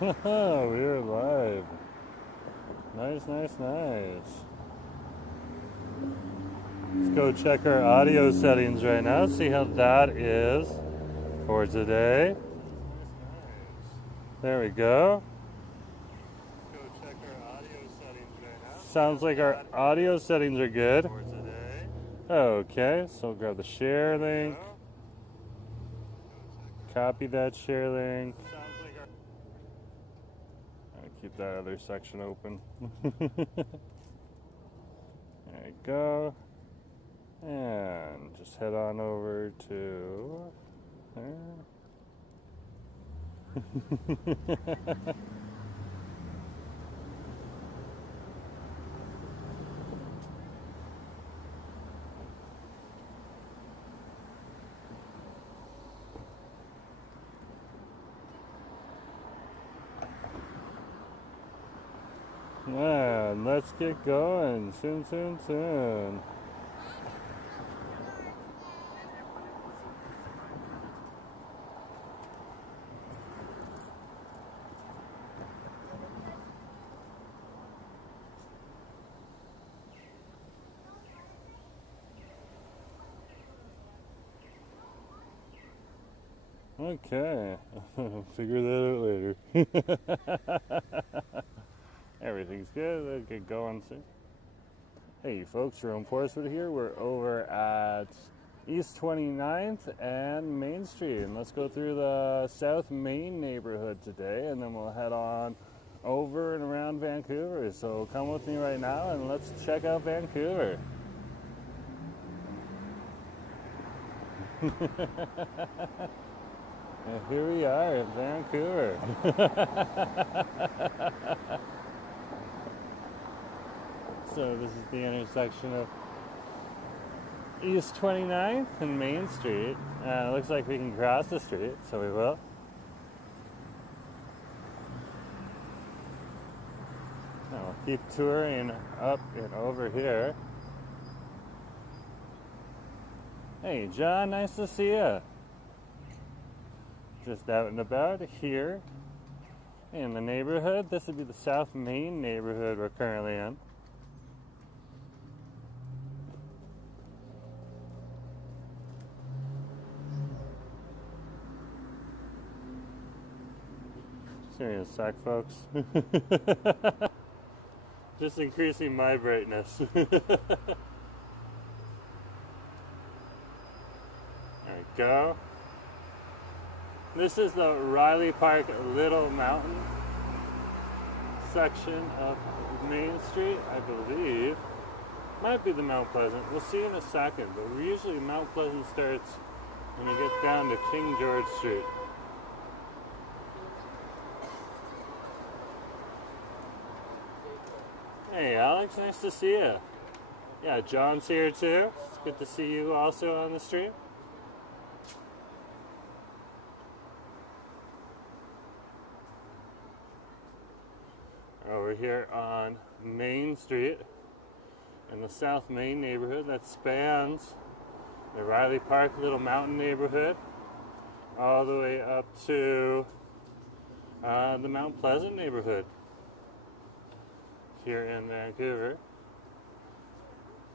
We're live. Nice, nice, nice. Let's go check our audio settings right now, see how that is for today. There we go. Go check our audio settings right now. Sounds like our audio settings are good. Okay, so grab the share link. Copy that share link. I'll keep that other section open. There you go. And just head on over to there. And let's get going soon, soon, soon. Okay, figure that out later. Everything's good, let's get going soon. Hey folks, Jerome Forestwood here. We're over at East 29th and Main Street. And let's go through the South Main neighborhood today, and then we'll head on over and around Vancouver. So come with me right now and let's check out Vancouver. And here we are in Vancouver. So this is the intersection of East 29th and Main Street. It looks like we can cross the street, so we will. Now we'll keep touring up and over here. Hey John, nice to see you. Just out and about here in the neighborhood. This would be the South Main neighborhood we're currently in. Just give me a sec, folks. Just increasing my brightness. There we go. This is the Riley Park Little Mountain section of Main Street, I believe. Might be the Mount Pleasant. We'll see in a second, but usually Mount Pleasant starts when you get down to King George Street. Hey Alex, nice to see you. Yeah, John's here too. It's good to see you also on the stream. Over here on Main Street in the South Main neighborhood that spans the Riley Park Little Mountain neighborhood all the way up to the Mount Pleasant neighborhood here in Vancouver.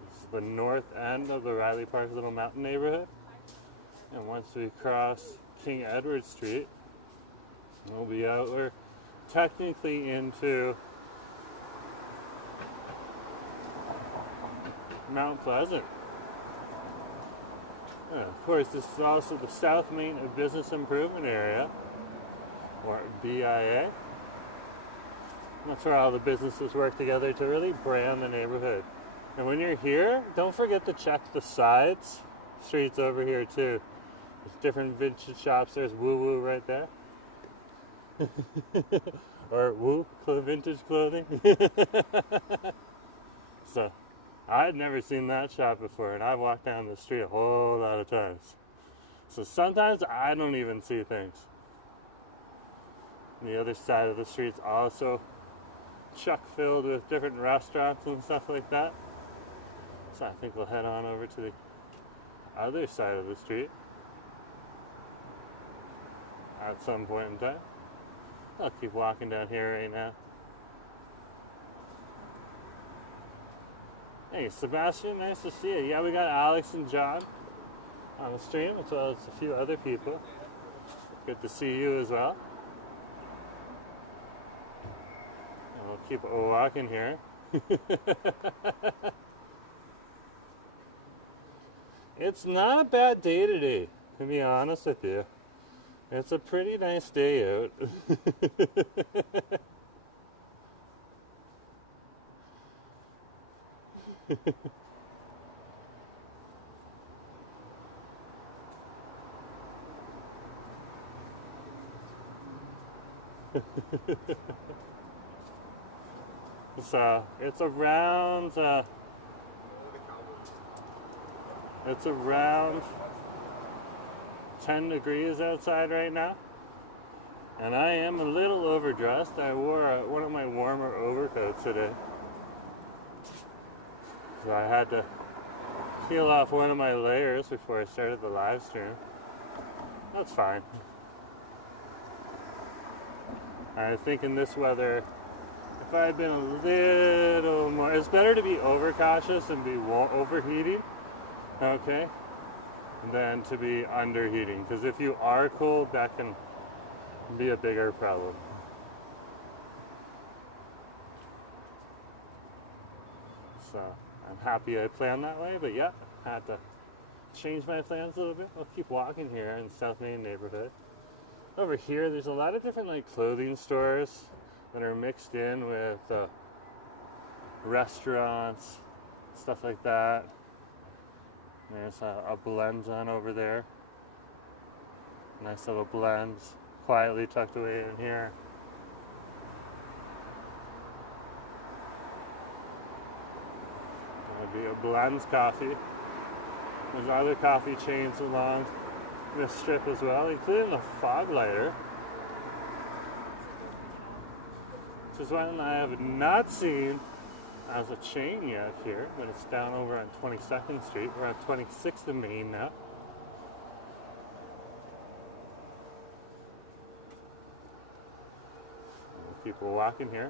It's the north end of the Riley Park Little Mountain neighborhood, and once we cross King Edward Street, we'll be out. We're technically into Mount Pleasant. And of course, this is also the South Main Business Improvement Area, or BIA. That's where all the businesses work together to really brand the neighborhood. And when you're here, don't forget to check the sides streets over here too. There's different vintage shops. There's Woo Woo right there. Or Woo Vintage Clothing. So I'd never seen that shop before, and I've walked down the street a whole lot of times. So sometimes I don't even see things. The other side of the street's also chock filled with different restaurants and stuff like that. So I think we'll head on over to the other side of the street at some point in time. I'll keep walking down here right now. Hey, Sebastian, nice to see you. Yeah, we got Alex and John on the stream, as well as a few other people. Good to see you as well. And we'll keep walking here. It's not a bad day today, to be honest with you. It's a pretty nice day out. So it's around 10 degrees outside right now, and I am a little overdressed. I wore one of my warmer overcoats today, so I had to peel off one of my layers before I started the live stream. That's fine. I think in this weather, if I had been a little more, it's better to be overcautious and be overheating, okay, than to be underheating. Because if you are cold, that can be a bigger problem. So I'm happy I planned that way, but yeah, I had to change my plans a little bit. I'll keep walking here in the South Main neighborhood. Over here, there's a lot of different like clothing stores that are mixed in with restaurants, stuff like that. There's a blend on over there. Nice little blends, quietly tucked away in here. That'd be a Blends coffee. There's other coffee chains along this strip as well, including the Fog Lighter, which is one I have not seen as a chain yet here, but it's down over on 22nd Street. We're on 26th and Main now. People walking here.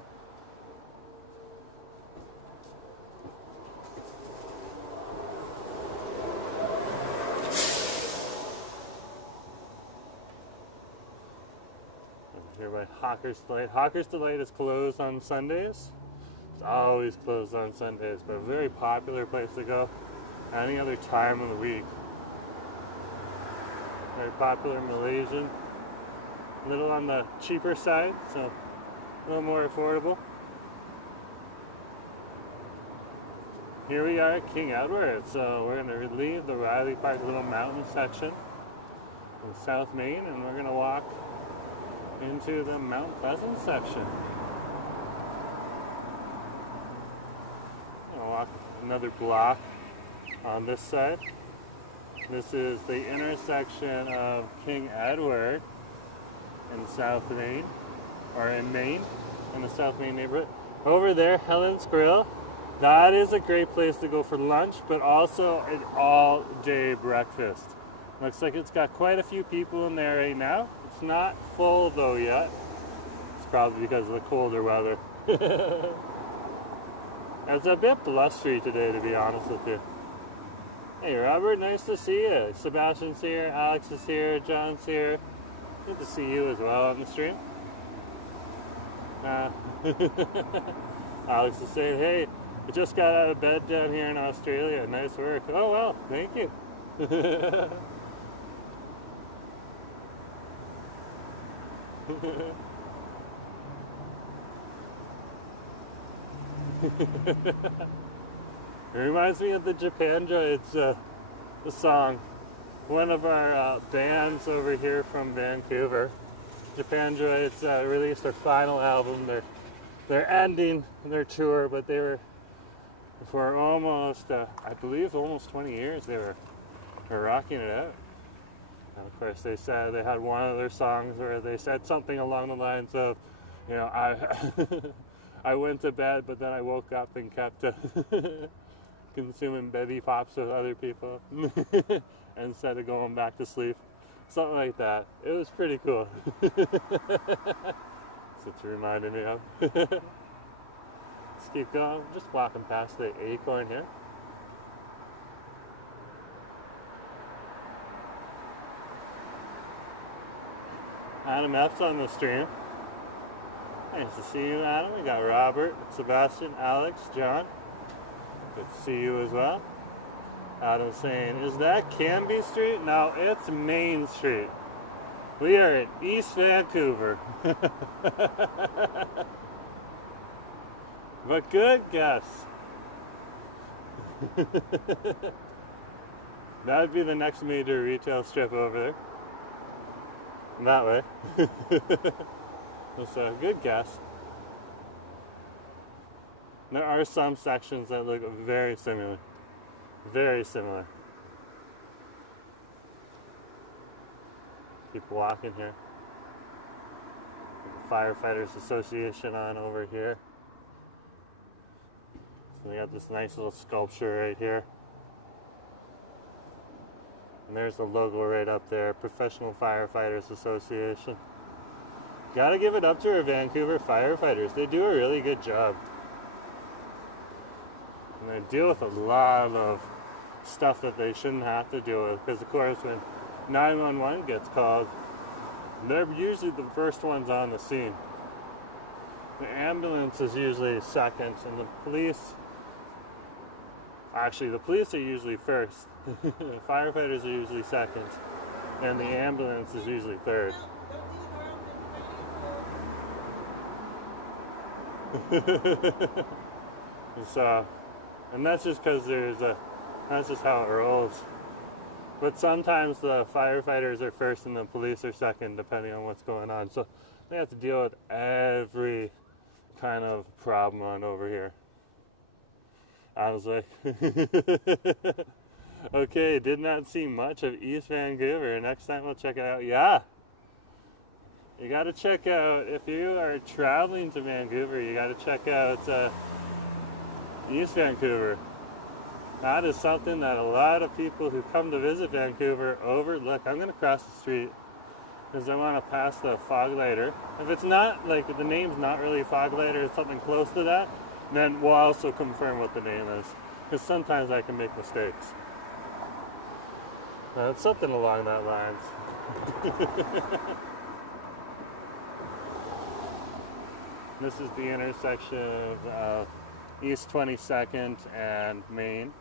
Here by Hawker's Delight. Hawker's Delight is closed on Sundays. It's always closed on Sundays, but a very popular place to go any other time of the week. Very popular Malaysian. A little on the cheaper side, so a little more affordable. Here we are at King Edward, so we're going to leave the Riley Park Little Mountain section in South Main, and we're going to walk into the Mount Pleasant section. I'll walk another block on this side. This is the intersection of King Edward in South Main, or in Maine, in the South Main neighborhood. Over there, Helen's Grill. That is a great place to go for lunch, but also an all-day breakfast. Looks like it's got quite a few people in there right now. It's not full though yet. It's probably because of the colder weather. It's a bit blustery today, to be honest with you. Hey Robert, nice to see you. Sebastian's here, Alex is here, John's here. Good to see you as well on the stream. Alex is saying, hey, I just got out of bed down here in Australia. Nice work. Oh well, thank you. It reminds me of the Japan Droids, the song. One of our bands over here from Vancouver, Japan Droids, released their final album. They're ending their tour, but they were for almost, I believe, almost 20 years. They were rocking it out. And of course, they said they had one of their songs where they said something along the lines of, you know, I went to bed, but then I woke up and kept consuming baby pops with other people instead of going back to sleep. Something like that. It was pretty cool. That's what it reminded me of. Let's keep going. Just walking past the Acorn here. Adam F's on the stream. Nice to see you, Adam. We got Robert, Sebastian, Alex, John. Good to see you as well. Adam's saying, is that Cambie Street? No, it's Main Street. We are in East Vancouver. But good guess. That would be the next major retail strip over there. That way. That's a good guess. There are some sections that look very similar. Very similar. Keep walking here. The Firefighters Association on over here. So they got this nice little sculpture right here. And there's the logo right up there, Professional Firefighters Association. Gotta give it up to our Vancouver firefighters. They do a really good job. And they deal with a lot of stuff that they shouldn't have to deal with. Because of course when 911 gets called, they're usually the first ones on the scene. The ambulance is usually second, and the police, actually the police are usually first. Firefighters are usually second, and the ambulance is usually third. So, and that's just because that's just how it rolls. But sometimes the firefighters are first and the police are second, depending on what's going on. So they have to deal with every kind of problem on over here. I was like, okay, did not see much of East Vancouver. Next time we'll check it out. Yeah. You got to check out, if you are traveling to Vancouver, you got to check out East Vancouver. That is something that a lot of people who come to visit Vancouver overlook. I'm going to cross the street because I want to pass the fog lighter. If it's not, like, if the name's not really fog lighter, it's something close to that, then we'll also confirm what the name is. Because sometimes I can make mistakes. It's something along that lines. This is the intersection of East 22nd and Main.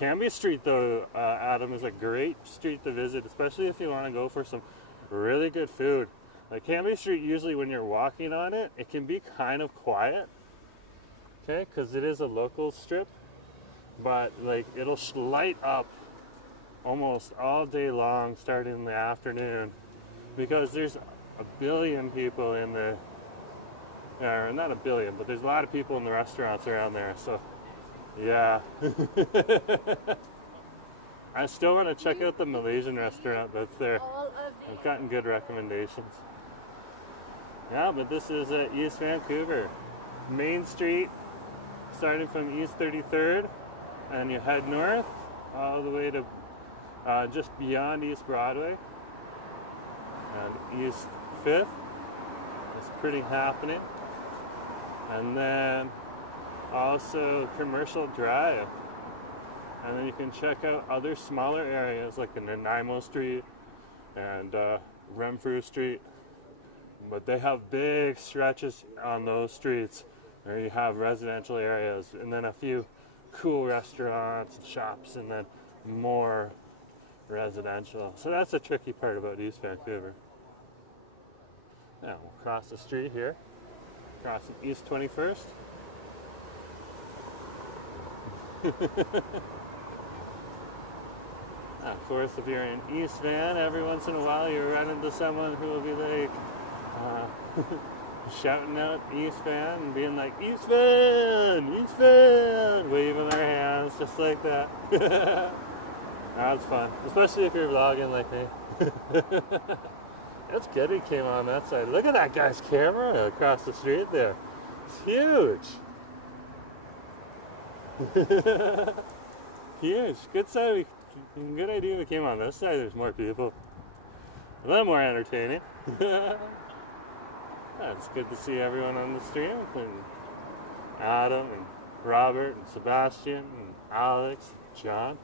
Cambie Street, though, Adam, is a great street to visit, especially if you want to go for some really good food. Like Cambie Street, usually when you're walking on it, it can be kind of quiet, okay, because it is a local strip, but like it'll light up almost all day long starting in the afternoon, because there's a billion people in the, or not a billion, but there's a lot of people in the restaurants around there, so yeah. I still want to check out the Malaysian restaurant that's there. I've gotten good recommendations. Yeah, but this is East Vancouver. Main Street, starting from East 33rd, and you head north all the way to just beyond East Broadway and East 5th. It's pretty happening. And then also Commercial Drive. And then you can check out other smaller areas like in Nanaimo Street and Renfrew Street. But they have big stretches on those streets where you have residential areas and then a few cool restaurants and shops and then more residential. So that's the tricky part about East Vancouver. Now we'll cross the street here, crossing East 21st. Of course, if you're in East Van, every once in a while you run into someone who will be like shouting out East Van and being like, East Van, East Van, waving their hands just like that. That's fun, especially if you're vlogging like me. That's good he came on that side. Look at that guy's camera across the street there. It's huge. Huge. Good side. Good idea we came on this side. There's more people. A little more entertaining. Yeah, it's good to see everyone on the stream, including Adam and Robert and Sebastian and Alex, John.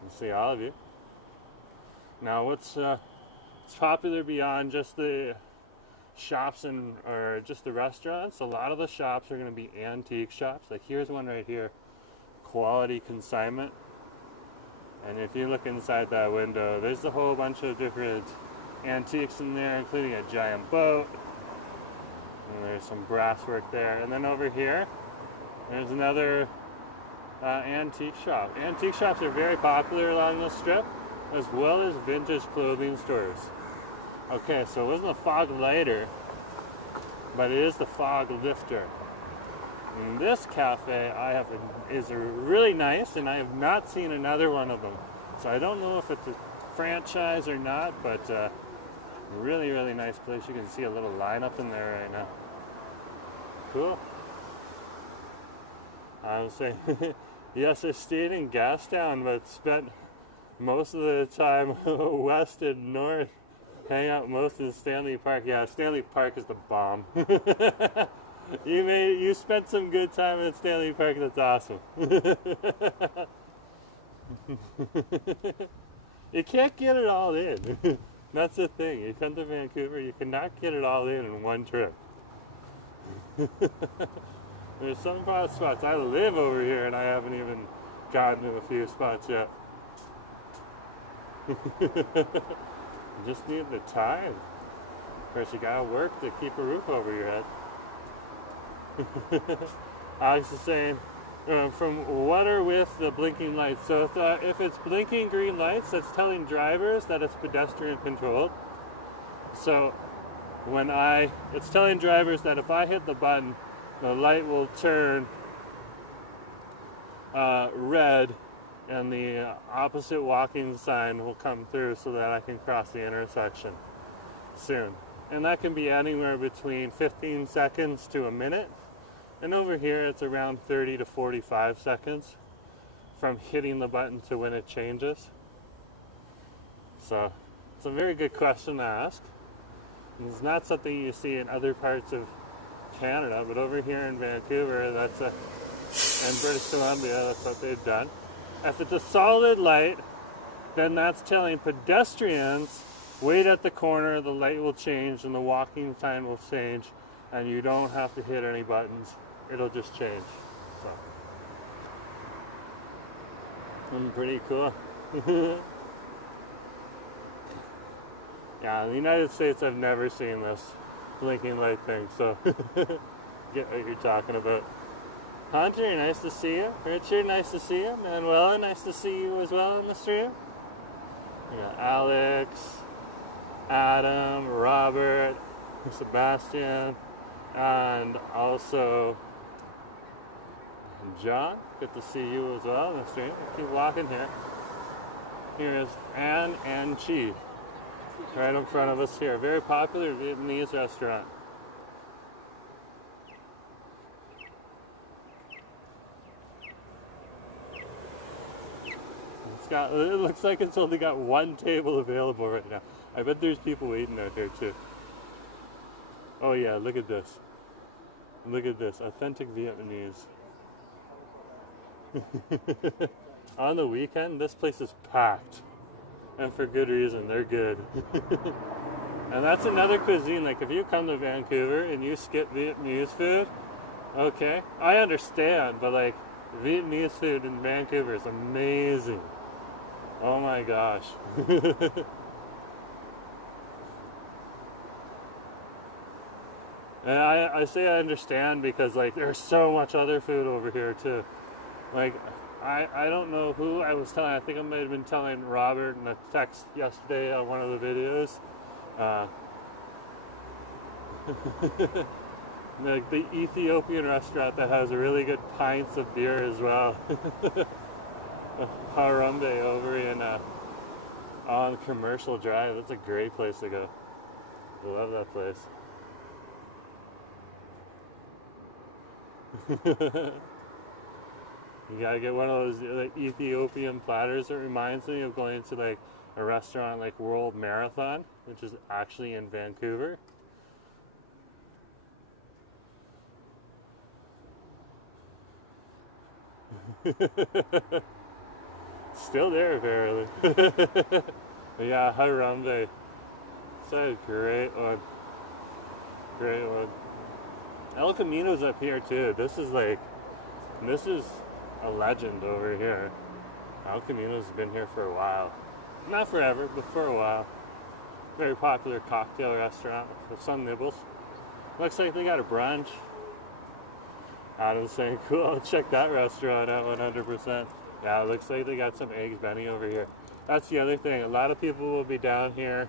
We'll see all of you. Now, what's popular beyond just the shops or just the restaurants? A lot of the shops are going to be antique shops. Like here's one right here, Quality Consignment. And if you look inside that window, there's a whole bunch of different antiques in there, including a giant boat. And there's some brass work there. And then over here, there's another antique shop. Antique shops are very popular along this strip, as well as vintage clothing stores. Okay, so it wasn't a fog lighter, but it is the fog lifter. And this cafe is really nice, and I have not seen another one of them. So I don't know if it's a franchise or not, but really, really nice place. You can see a little lineup in there right now. Cool. I would say, yes, I stayed in Gastown, but spent most of the time west and north. Hang out most of Stanley Park. Yeah, Stanley Park is the bomb. You spent some good time at Stanley Park. That's awesome. You can't get it all in. That's the thing. You come to Vancouver, you cannot get it all in one trip. There's some spots. I live over here and I haven't even gotten to a few spots yet. You just need the time. Of course, you gotta work to keep a roof over your head. Alex is saying, from what are with the blinking lights? So if it's blinking green lights, that's telling drivers that it's pedestrian controlled. So it's telling drivers that if I hit the button, the light will turn red, and the opposite walking sign will come through so that I can cross the intersection soon. And that can be anywhere between 15 seconds to a minute. And over here it's around 30 to 45 seconds from hitting the button to when it changes. So it's a very good question to ask. And it's not something you see in other parts of Canada, but over here in Vancouver, and British Columbia, that's what they've done. If it's a solid light, then that's telling pedestrians, wait at the corner, the light will change and the walking time will change, and you don't have to hit any buttons. It'll just change. So, pretty cool. Yeah, in the United States, I've never seen this blinking light thing, so get what you're talking about. Hunter, nice to see you. Richard, nice to see you. Manuela, nice to see you as well in the stream. We got Alex, Adam, Robert, Sebastian, and also John. Good to see you as well in the stream. We'll keep walking here. Here is An and Chi, right in front of us here. Very popular Vietnamese restaurant. It looks like it's only got one table available right now. I bet there's people waiting out here too. Oh yeah, look at this. Look at this, authentic Vietnamese. On the weekend, this place is packed. And for good reason, they're good. And that's another cuisine, like if you come to Vancouver and you skip Vietnamese food, okay, I understand, but like Vietnamese food in Vancouver is amazing. Oh my gosh. And I say I understand because like there's so much other food over here too. Like I don't know who I was telling. I think I might have been telling Robert in a text yesterday on one of the videos. Like the Ethiopian restaurant that has really good pints of beer as well. Harambe over in on Commercial Drive. That's a great place to go. I love that place. You gotta get one of those like Ethiopian platters. It reminds me of going to like a restaurant like World Marathon, which is actually in Vancouver. Still there, apparently. But yeah, Harambe. It's a great one. Great one. El Camino's up here too. This is a legend over here. El Camino's been here for a while. Not forever, but for a while. Very popular cocktail restaurant with some nibbles. Looks like they got a brunch. Adam's saying, cool, I'll check that restaurant out 100%. Yeah, it looks like they got some eggs Benny over here. That's the other thing. A lot of people will be down here.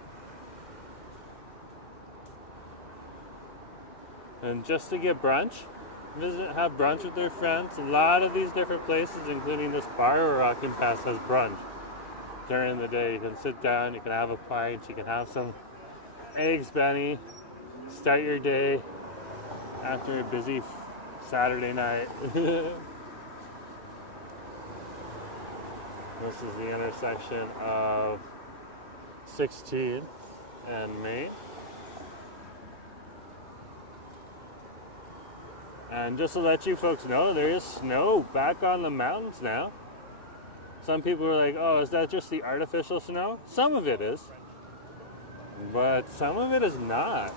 And just to get brunch, have brunch with their friends. A lot of these different places, including this bar we're walking past, has brunch during the day. You can sit down, you can have a pint, you can have some eggs Benny, start your day after a busy Saturday night. This is the intersection of 16 and Main. And just to let you folks know, there is snow back on the mountains now. Some people are like, oh, is that just the artificial snow? Some of it is, but some of it is not.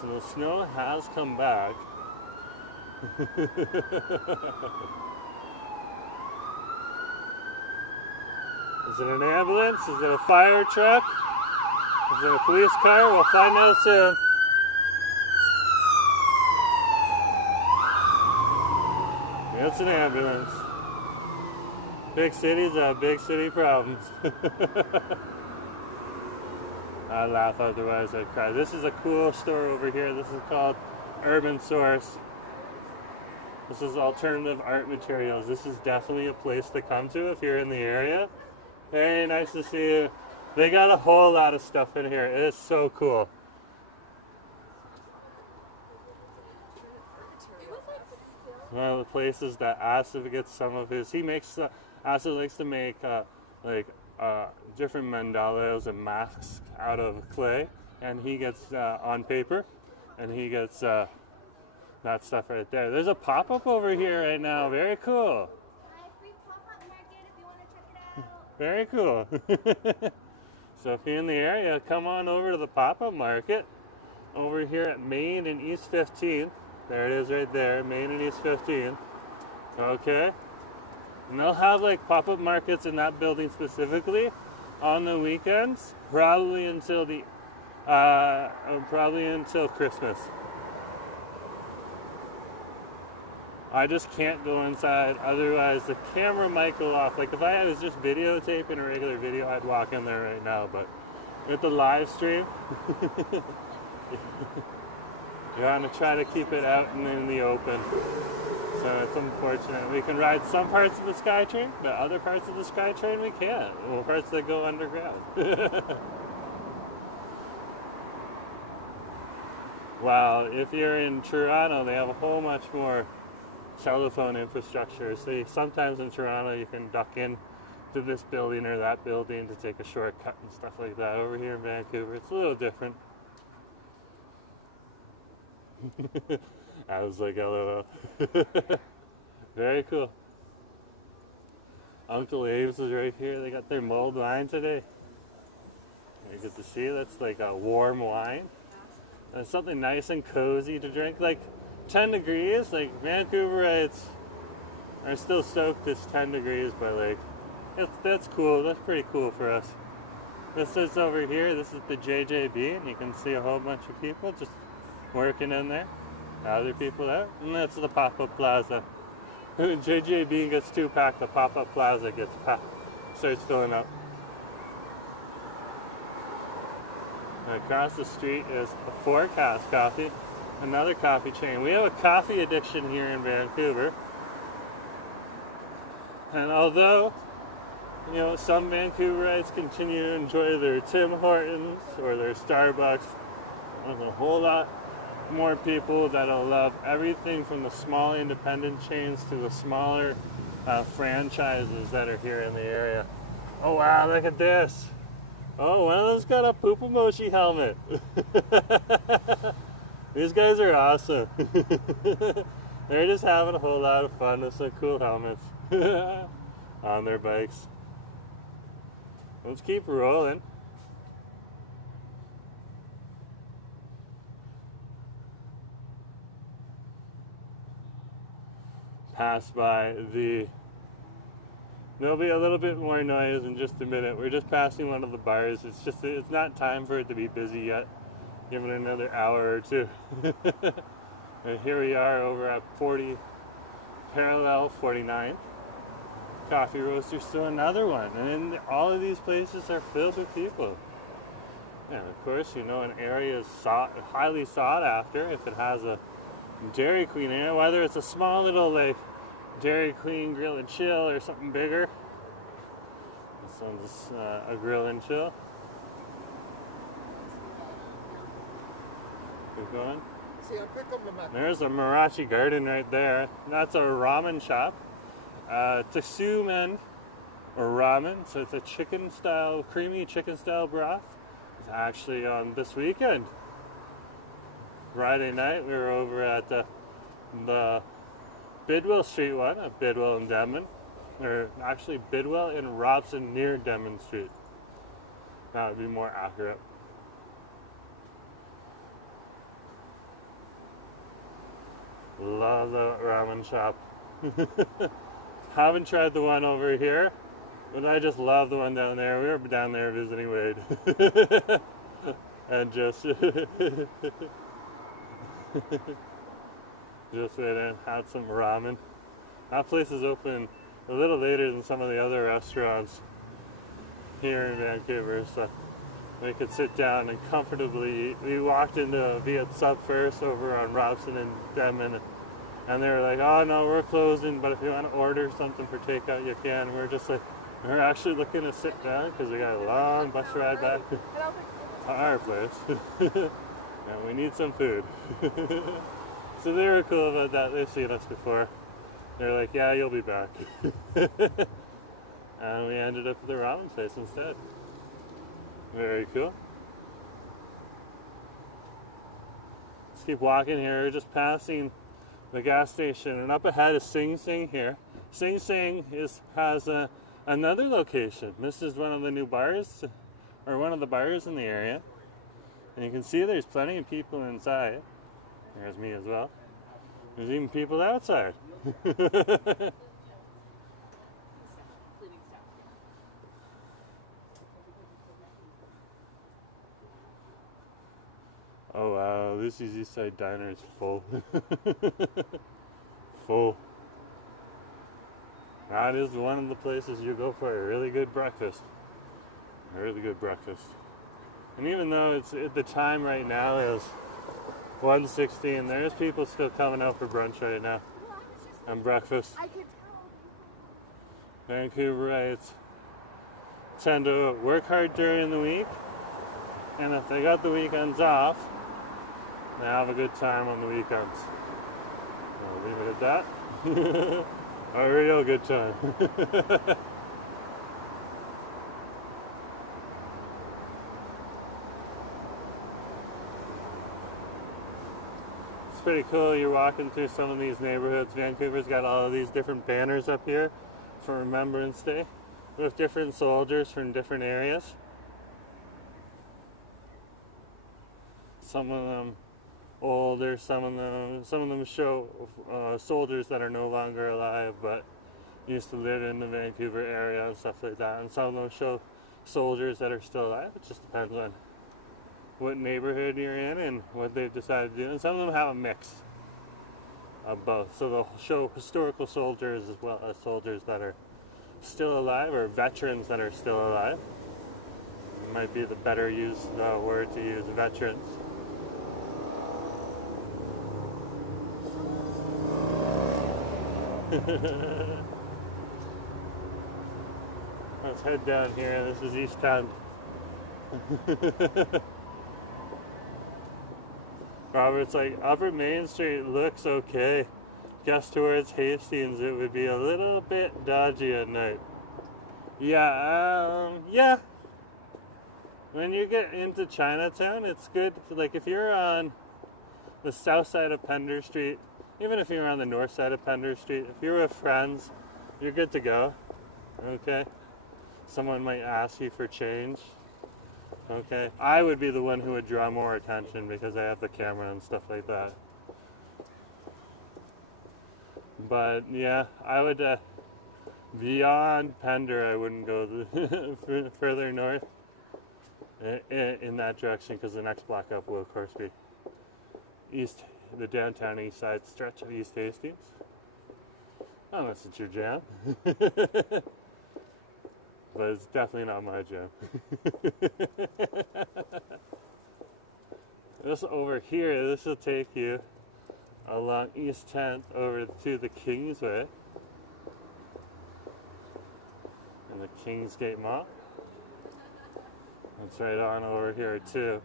So the snow has come back. Is it an ambulance? Is it a fire truck? Is it a police car? We'll find out soon. It's an ambulance. Big cities have big city problems. I laugh, otherwise I'd cry. This is a cool store over here. This is called Urban Source. This is alternative art materials. This is definitely a place to come to if you're in the area. Very nice to see you. They got a whole lot of stuff in here. It is so cool. One of the places that Asa gets some of his, Asa likes to make different mandalas and masks out of clay, and he gets on paper, and he gets that stuff right there. There's a pop-up over here right now. Very cool. Free pop-up market if you want to check it out. Very cool. So if you're in the area, come on over to the pop-up market over here at Main and East 15th. There it is right there, Main and East 15th. Okay. And they'll have like pop-up markets in that building specifically on the weekends, probably until Christmas. I just can't go inside, otherwise the camera might go off. Like if I was just videotaping a regular video, I'd walk in there right now, but with the live stream, you want to try to keep it out and in the open. So it's unfortunate. We can ride some parts of the SkyTrain, but other parts of the SkyTrain we can't. Well, parts that go underground. Well, if you're in Toronto, they have a whole much more telephone infrastructure. So sometimes in Toronto you can duck in to this building or that building to take a shortcut and stuff like that. Over here in Vancouver, it's a little different. I was like, LOL. Very cool. Uncle Abe's is right here. They got their mulled wine today. You get to see that's like a warm wine. And it's something nice and cozy to drink. Like 10 degrees, like Vancouverites are still stoked it's 10 degrees, but like that's cool. That's pretty cool for us. This is over here. This is the JJB, and you can see a whole bunch of people just working in there. Other people out, and that's the pop-up plaza. When JJB gets too packed, the pop-up plaza gets packed, starts filling up. And across the street is a Forecast Coffee, another coffee chain. We have a coffee addiction here in Vancouver, and although some Vancouverites continue to enjoy their Tim Hortons or their Starbucks, there's a whole lot more people that'll love everything from the small independent chains to the smaller franchises that are here in the area. Oh wow, look at this. Oh, one of them's got a Pupamoshi helmet. These guys are awesome. They're just having a whole lot of fun with some cool helmets on their bikes. Let's keep rolling. Pass by the... There'll be a little bit more noise in just a minute. We're just passing one of the bars. It's not time for it to be busy yet. Give it another hour or two. And here we are over at 40 parallel 49. Coffee roaster, so another one. And all of these places are filled with people. And of course, you know, an area is highly sought after if it has a Dairy Queen area, whether it's a small little like Dairy Queen grill and chill or something bigger. This one's a grill and chill. Keep going. There's a Marachi garden right there. That's a ramen shop. Tsumen or ramen, so it's a chicken style, creamy chicken style broth. It's actually on this weekend. Friday night we were over at the Bidwell Street one of Bidwell and Denman, or actually Bidwell and Robson near Denman Street. That would be more accurate. Love the ramen shop. Haven't tried the one over here, but I just love the one down there. We were down there visiting Wade. And just just went and had some ramen. That place is open a little later than some of the other restaurants here in Vancouver, so we could sit down and comfortably eat. We walked into Viet Sub first over on Robson and Denman, and they were like, oh no, we're closing, but if you want to order something for takeout, you can. We're just like, we're actually looking to sit down because we got a long bus ride back to our place. And we need some food. So they were cool about that. They've seen us before. They're like, yeah, you'll be back. And we ended up at the ramen place instead. Very cool. Let's keep walking here. We're just passing the gas station, and up ahead is Sing Sing here. Sing Sing has another location. This is one of the new bars, or one of the bars in the area. And you can see there's plenty of people inside. There's me as well. There's even people outside. Oh wow, this East Side Diner is full. Full. That is one of the places you go for a really good breakfast. A really good breakfast. And even though the time right now is 1:16, there's people still coming out for brunch right now and breakfast. Vancouverites tend to work hard during the week, and if they got the weekends off, they have a good time on the weekends. I'll leave it at that. A real good time. It's pretty cool. You're walking through some of these neighborhoods. Vancouver's got all of these different banners up here for Remembrance Day with different soldiers from different areas. Some of them older, some of them show soldiers that are no longer alive but used to live in the Vancouver area and stuff like that, and some of them show soldiers that are still alive. It just depends on what neighborhood you're in and what they've decided to do, and some of them have a mix of both, so they'll show historical soldiers as well as soldiers that are still alive, or veterans that are still alive. It might be the better word to use, veterans. Let's head down here. This is East Town. Robert's like, Upper Main Street looks okay. Guess towards Hastings it would be a little bit dodgy at night. Yeah. When you get into Chinatown, it's good. Like if you're on the south side of Pender Street, Even if you're on the north side of Pender Street, if you're with friends, you're good to go. Okay? Someone might ask you for change. Okay? I would be the one who would draw more attention because I have the camera and stuff like that. But yeah, I would, beyond Pender, I wouldn't go further north in that direction, because the next block up will, of course, be the downtown east side stretch of East Hastings. Unless it's your jam. But it's definitely not my jam. This over here, this will take you along East 10th over to the Kingsway and the Kingsgate Mall. It's right on over here too.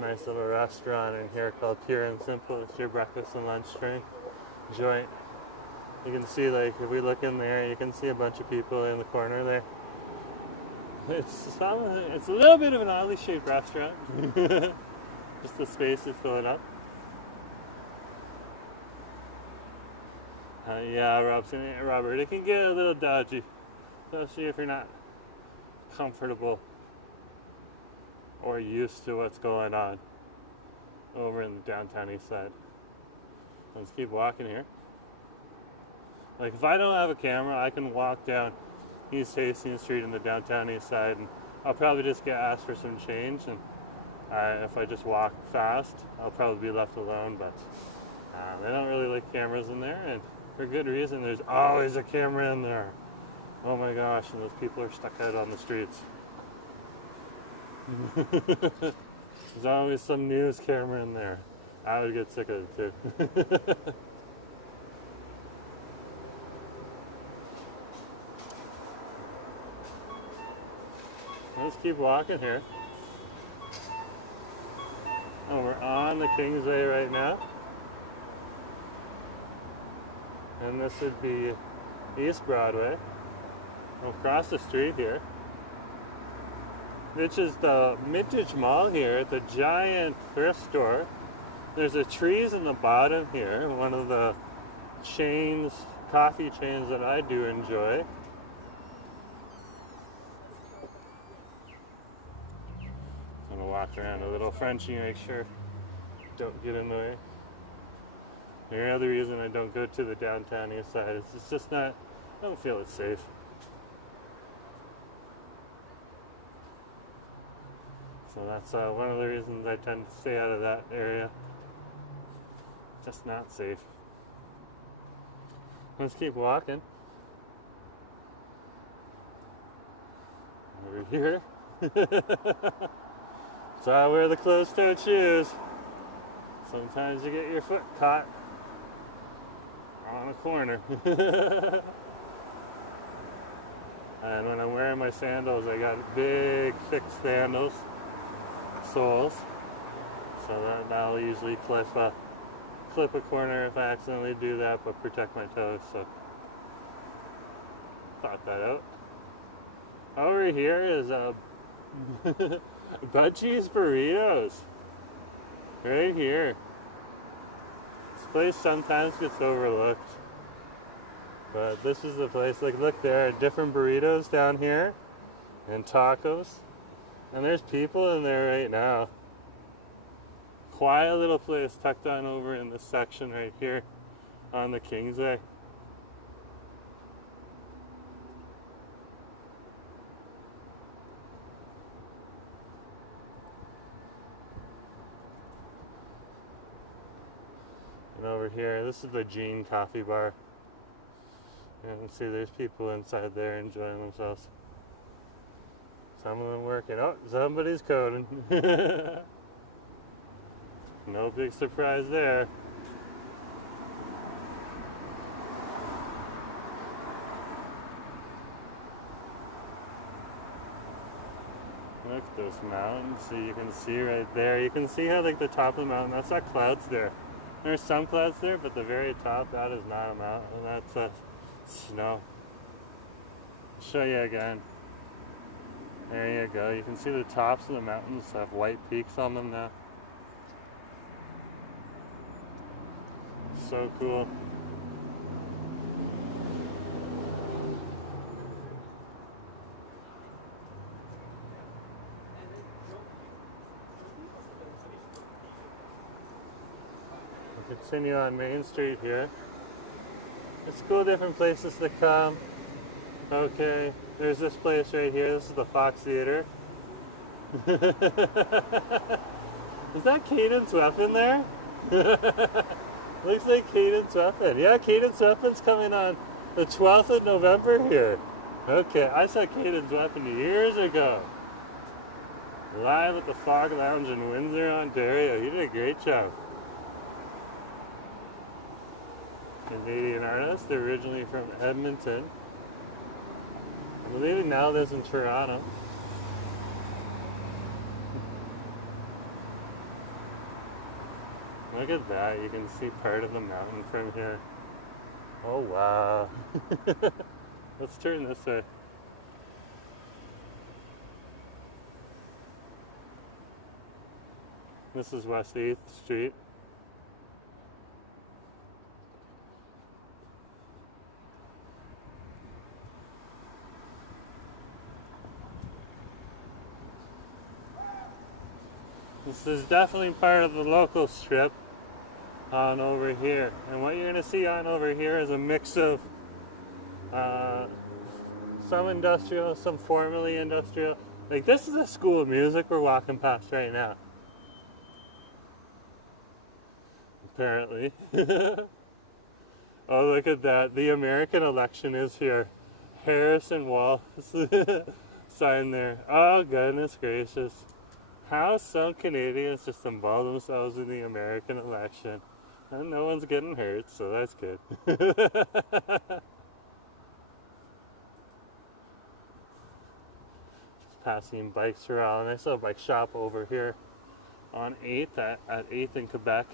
Nice little restaurant in here called Pure and Simple. It's your breakfast and lunch joint. You can see, like, if we look in there, you can see a bunch of people in the corner there. It's a little bit of an oddly shaped restaurant. Just the space is filling up. Yeah, Robert, it can get a little dodgy, especially if you're not comfortable or used to what's going on over in the downtown east side. Let's keep walking here. Like, if I don't have a camera, I can walk down East Hastings Street in the downtown east side, and I'll probably just get asked for some change, and if I just walk fast, I'll probably be left alone. But they don't really like cameras in there, and for good reason. There's always a camera in there. Oh my gosh, and those people are stuck out on the streets. There's always some news camera in there. I would get sick of it too. Let's keep walking here. Oh, we're on the Kingsway right now. And this would be East Broadway. Across the street here, which is the Vintage Mall here, the giant thrift store. There's a trees in the bottom here, one of the chains, coffee chains that I do enjoy. I'm gonna walk around a little Frenchie, make sure don't get annoyed. The other reason I don't go to the downtown east side is it's just not, I don't feel it's safe. So that's one of the reasons I tend to stay out of that area. Just not safe. Let's keep walking. Over here. So I wear the closed-toed shoes. Sometimes you get your foot caught on a corner. And when I'm wearing my sandals, I got big, thick sandals. Soles, so that'll usually clip a corner if I accidentally do that, but protect my toes. So thought that out. Over here is Budgie's Burritos. Right here. This place sometimes gets overlooked, but this is the place. Like, look, there are different burritos down here and tacos. And there's people in there right now. Quiet little place tucked on over in this section right here on the Kingsway. And over here, this is the Jean Coffee Bar. You can see there's people inside there enjoying themselves. Some of them working. Oh, somebody's coding. No big surprise there. Look at those mountains. So you can see right there. You can see how, like, the top of the mountain, that's not clouds there. There's some clouds there, but the very top, that is not a mountain. That's snow. Show you again. There you go. You can see the tops of the mountains have white peaks on them now. So cool. We'll continue on Main Street here. It's cool, different places to come. Okay, there's this place right here. This is the Fox Theater. Is that Cadence Weapon there? Looks like Cadence Weapon. Yeah, Cadence Weapon's coming on the 12th of November here. Okay, I saw Cadence Weapon years ago. Live at the Fog Lounge in Windsor, Ontario. You did a great job. Canadian artist, they're originally from Edmonton. I believe he now lives in Toronto. Look at that, you can see part of the mountain from here. Oh wow. Let's turn this way. This is West 8th Street. This is definitely part of the local strip on over here. And what you're going to see on over here is a mix of some industrial, some formerly industrial. Like this is a school of music we're walking past right now. Apparently. Oh, look at that. The American election is here. Harrison Wall sign there. Oh, goodness gracious. How some Canadians just involve themselves in the American election. And no one's getting hurt, so that's good. Just passing bikes around. I saw a bike shop over here on 8th at 8th in Quebec.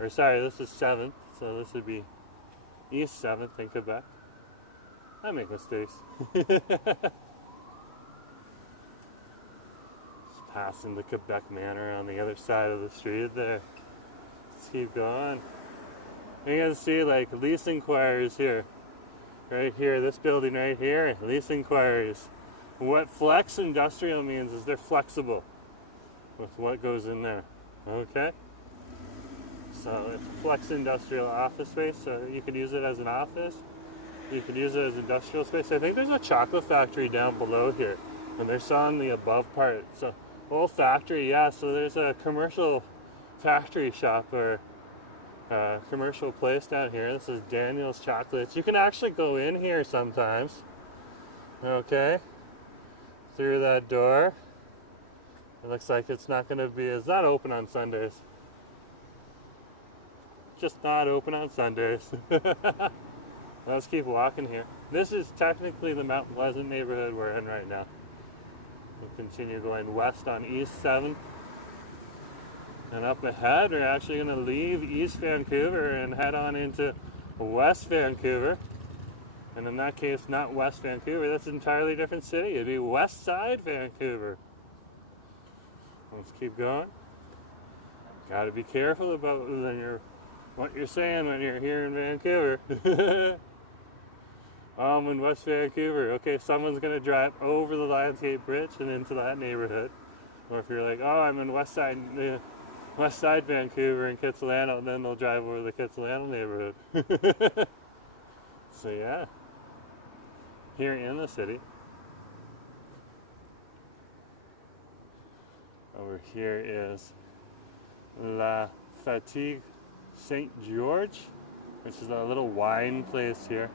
Or sorry, this is 7th, so this would be East 7th in Quebec. I make mistakes. Passing the Quebec Manor on the other side of the street there. Let's keep going. You can see like lease inquiries here. Right here, this building right here, lease inquiries. What flex industrial means is they're flexible with what goes in there. Okay? So it's flex industrial office space, so you could use it as an office. You could use it as industrial space. I think there's a chocolate factory down below here, and they're on the above part. So old factory, yeah, so there's a commercial factory shop or commercial place down here. This is Daniel's Chocolates. You can actually go in here sometimes, okay, through that door. It looks like it's not open on Sundays. Just not open on Sundays. Let's keep walking here. This is technically the Mount Pleasant neighborhood we're in right now. We'll continue going west on East 7th. And up ahead, we're actually going to leave East Vancouver and head on into West Vancouver. And in that case, not West Vancouver, that's an entirely different city. It'd be West Side Vancouver. Let's keep going. Gotta be careful about what you're saying when you're here in Vancouver. I'm in West Vancouver. Okay, someone's gonna drive over the Lionsgate Bridge and into that neighborhood. Or if you're like, oh, I'm in West Side Vancouver in Kitsilano, and then they'll drive over the Kitsilano neighborhood. So yeah, here in the city. Over here is La Fatigue St. George, which is a little wine place here.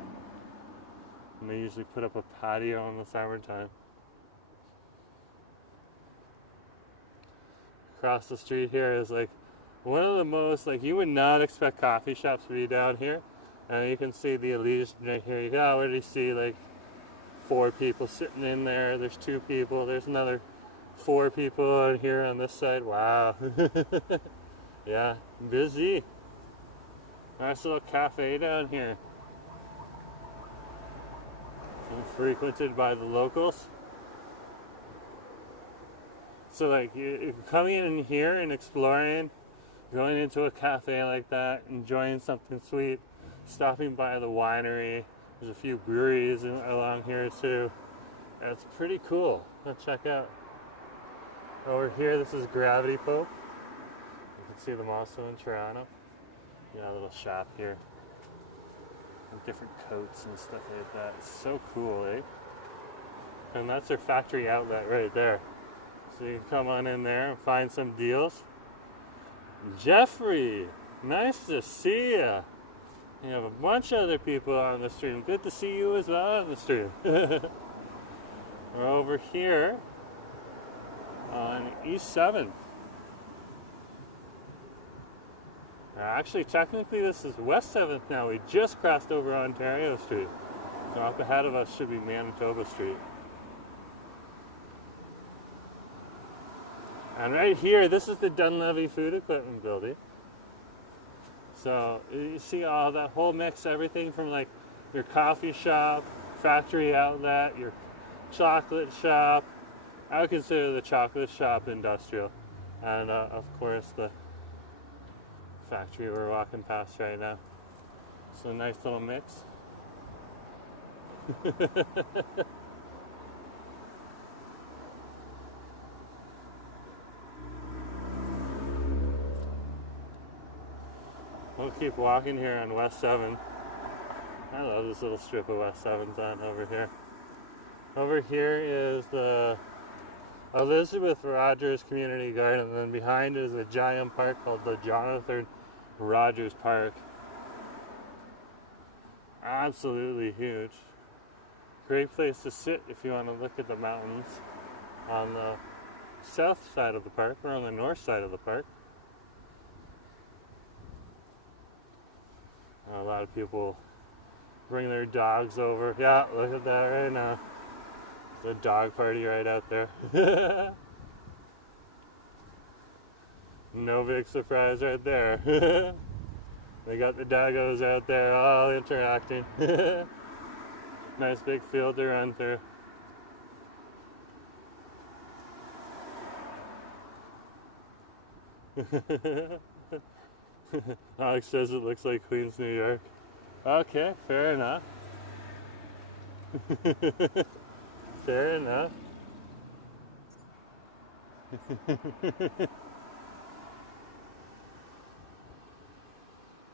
And they usually put up a patio in the summertime. Across the street here is like one of the most, like, you would not expect coffee shops to be down here. And you can see the Elysian right here. You can already see like 4 people sitting in there. There's 2 people. There's another 4 people on here on this side. Wow. Yeah, busy. Nice little cafe down here. Frequented by the locals. So like you coming in here and exploring, going into a cafe like that, enjoying something sweet, stopping by the winery. There's a few breweries along here too. It's pretty cool. Let's check out. Over here, this is Gravity Pope. You can see them also in Toronto. Yeah, a little shop here. And different coats and stuff like that. It's so cool, eh? And that's their factory outlet right there. So you can come on in there and find some deals. Jeffrey, nice to see ya. You have a bunch of other people on the stream. Good to see you as well on the stream. We're over here on East 7th. Actually, technically this is West 7th now. We just crossed over Ontario Street. So up ahead of us should be Manitoba Street. And right here, this is the Dunleavy Food Equipment Building. So you see all that whole mix, everything from like your coffee shop, factory outlet, your chocolate shop. I would consider the chocolate shop industrial. And of course the factory we're walking past right now. So a nice little mix. We'll keep walking here on West 7th. I love this little strip of West 7th on over here. Over here is the Elizabeth Rogers Community Garden, and then behind is a giant park called the Jonathan Rogers Park. Absolutely huge. Great place to sit if you want to look at the mountains on the south side of the park or on the north side of the park. A lot of people bring their dogs over. Yeah, look at that right now. There's a dog party right out there. No big surprise right there. They got the doggos out there all interacting. Nice big field to run through. Alex says it looks like Queens, New York. Okay, fair enough. Fair enough. And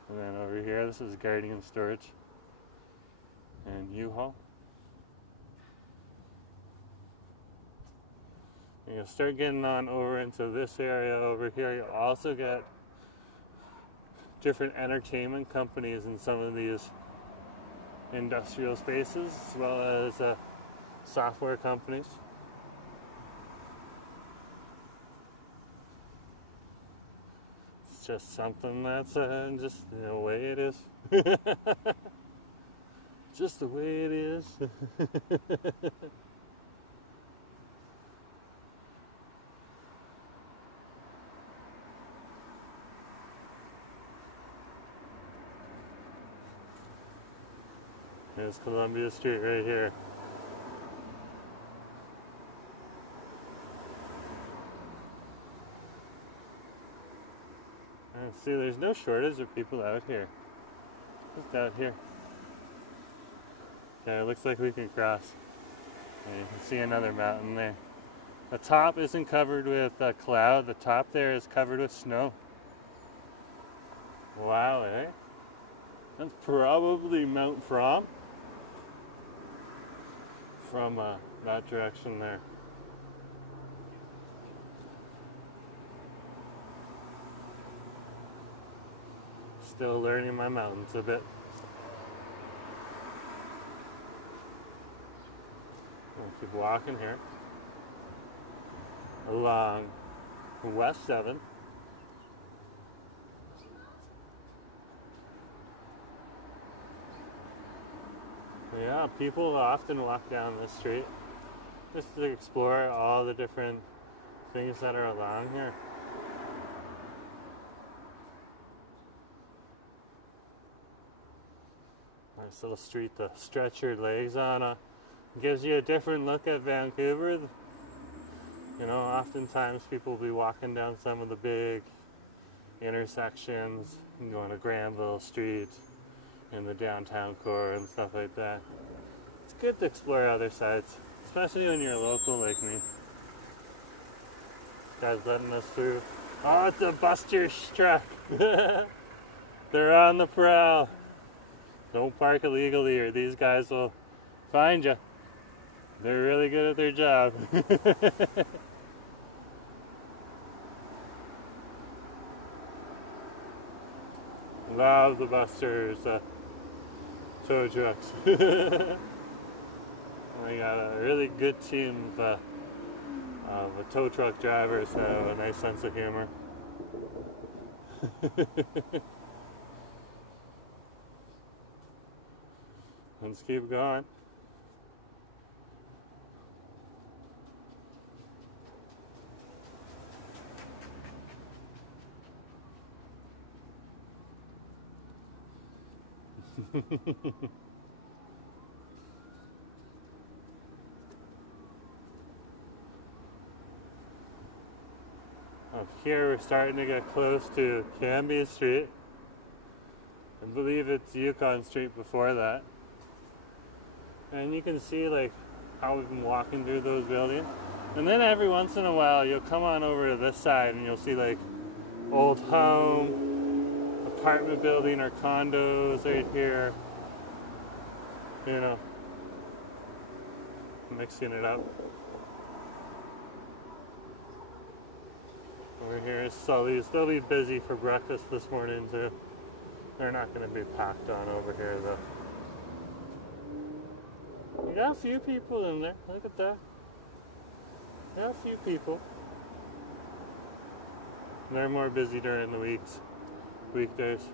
then over here, this is Guardian Storage and U-Haul. You start getting on over into this area over here, you also get different entertainment companies in some of these industrial spaces, as well as software companies. It's just something that's just the way it is. Just the way it is. There's Columbia Street right here. And see, there's no shortage of people out here. Just out here. Okay, it looks like we can cross. And you can see another mountain there. The top isn't covered with cloud. The top there is covered with snow. Wow, eh? That's probably Mount From that direction there. Still learning my mountains a bit. I'll keep walking here along West 7th. Yeah, people often walk down this street just to explore all the different things that are along here. Nice little street to stretch your legs on. Gives you a different look at Vancouver. You know, oftentimes people will be walking down some of the big intersections and going to Granville Street in the downtown core and stuff like that. It's good to explore other sites, especially when you're local like me. Guys letting us through. Oh, it's a Buster's truck. They're on the prowl. Don't park illegally or these guys will find you. They're really good at their job. Love the Busters tow trucks. We got a really good team of tow truck drivers that have a nice sense of humor. Let's keep going. Up here we're starting to get close to Cambie Street. I believe it's Yukon Street before that. And you can see like how we've been walking through those buildings. And then every once in a while you'll come on over to this side and you'll see like old home, apartment building or condos right here. You know, mixing it up. Over here is Sully's. They'll be busy for breakfast this morning too. They're not going to be packed on over here though. We got a few people in there. Look at that. We got a few people. They're more busy during the weekdays.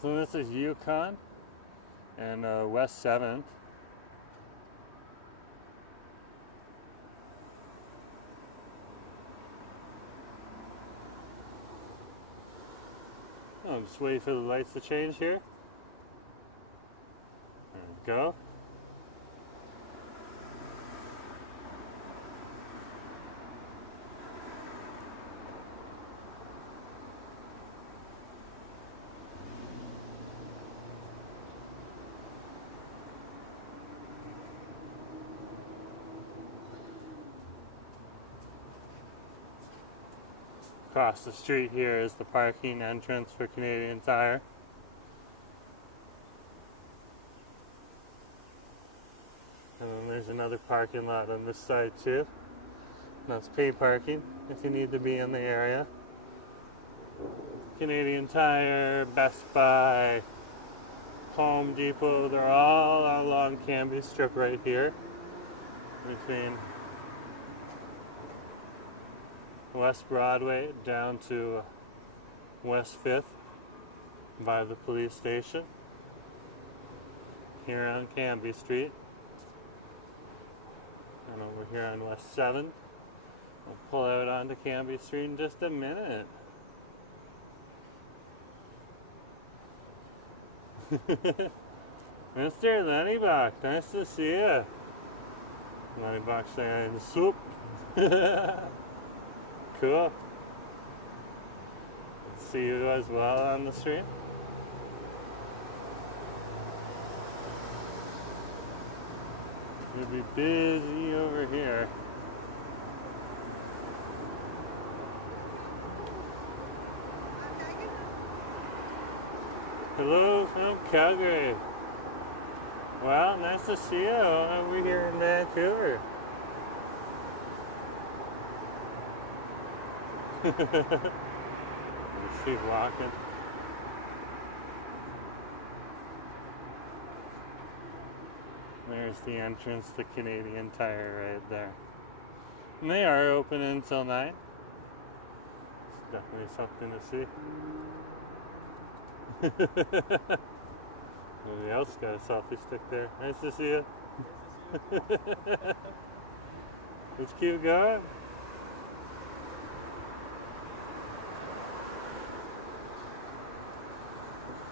So this is Yukon and West 7th. I'm just waiting for the lights to change here. There we go. Across the street here is the parking entrance for Canadian Tire. And then there's another parking lot on this side too. That's pay parking if you need to be in the area. Canadian Tire, Best Buy, Home Depot, they're all along Cambie Strip right here. Between West Broadway down to West 5th by the police station. Here on Cambie Street. And over here on West 7th. We'll pull out onto Cambie Street in just a minute. Mr. Lennybach, nice to see you. Lennybach saying soup. Cool. See you as well on the stream. You'll be busy over here. Hello from Calgary. Well, nice to see you over here in Vancouver. Let's keep walking. There's the entrance to Canadian Tire right there. And they are open until 9. It's definitely something to see. Somebody else got a selfie stick there. Nice to see you. Let's keep going.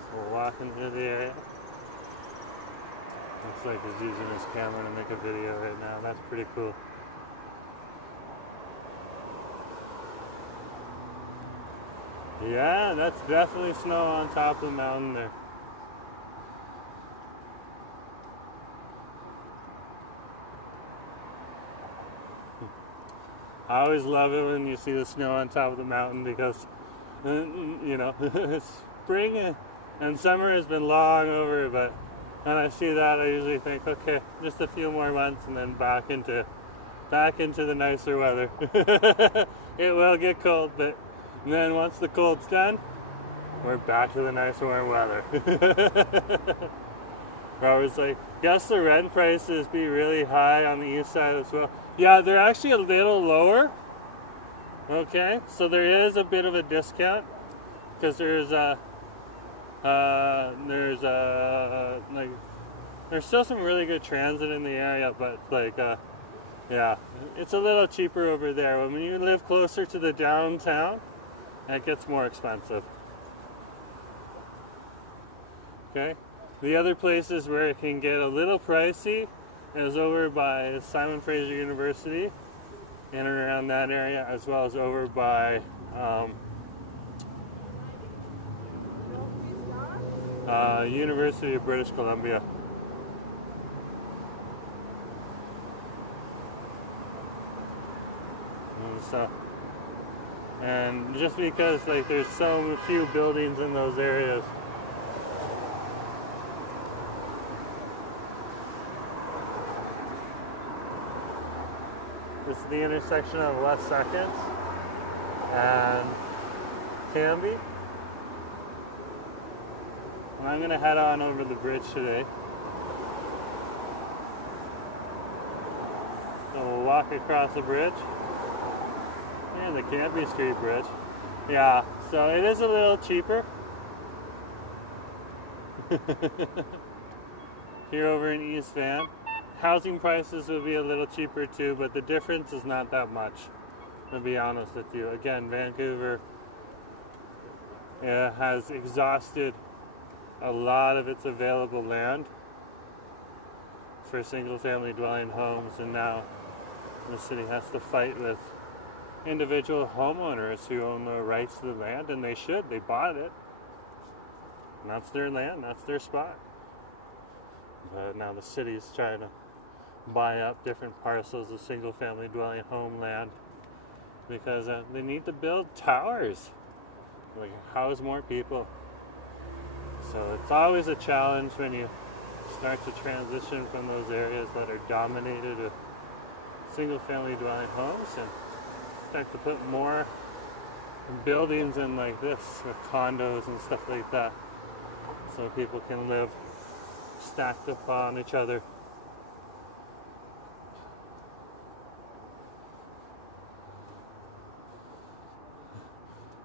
So we're walking through the area. Looks like he's using his camera to make a video right now. That's pretty cool. Yeah, that's definitely snow on top of the mountain there. I always love it when you see the snow on top of the mountain because, you know, spring and summer has been long over, but when I see that, I usually think, okay, just a few more months and then back into the nicer weather. It will get cold, but then once the cold's done, we're back to the nice warm weather. We're always like, guess the rent prices be really high on the east side as well. Yeah, they're actually a little lower. Okay, so there is a bit of a discount because there's still some really good transit in the area, but like yeah, it's a little cheaper over there. When you live closer to the downtown, it gets more expensive. Okay, the other places where it can get a little pricey is over by Simon Fraser University, in and around that area, as well as over by University of British Columbia. And just because like there's so few buildings in those areas, this is the intersection of West 2nd and Cambie. And I'm gonna head on over the bridge today. So we'll walk across the bridge. And the Cambie Street Bridge. Yeah, so it is a little cheaper. Here over in East Van. Housing prices will be a little cheaper too, but the difference is not that much, to be honest with you. Again, Vancouver has exhausted a lot of its available land for single-family dwelling homes, and now the city has to fight with individual homeowners who own the rights to the land, and they should. They bought it. And that's their land, that's their spot. But now the city's trying to buy up different parcels of single-family dwelling home land because they need to build towers, like house more people. So it's always a challenge when you start to transition from those areas that are dominated with single-family dwelling homes and start to put more buildings in like this, with condos and stuff like that, so people can live stacked upon each other.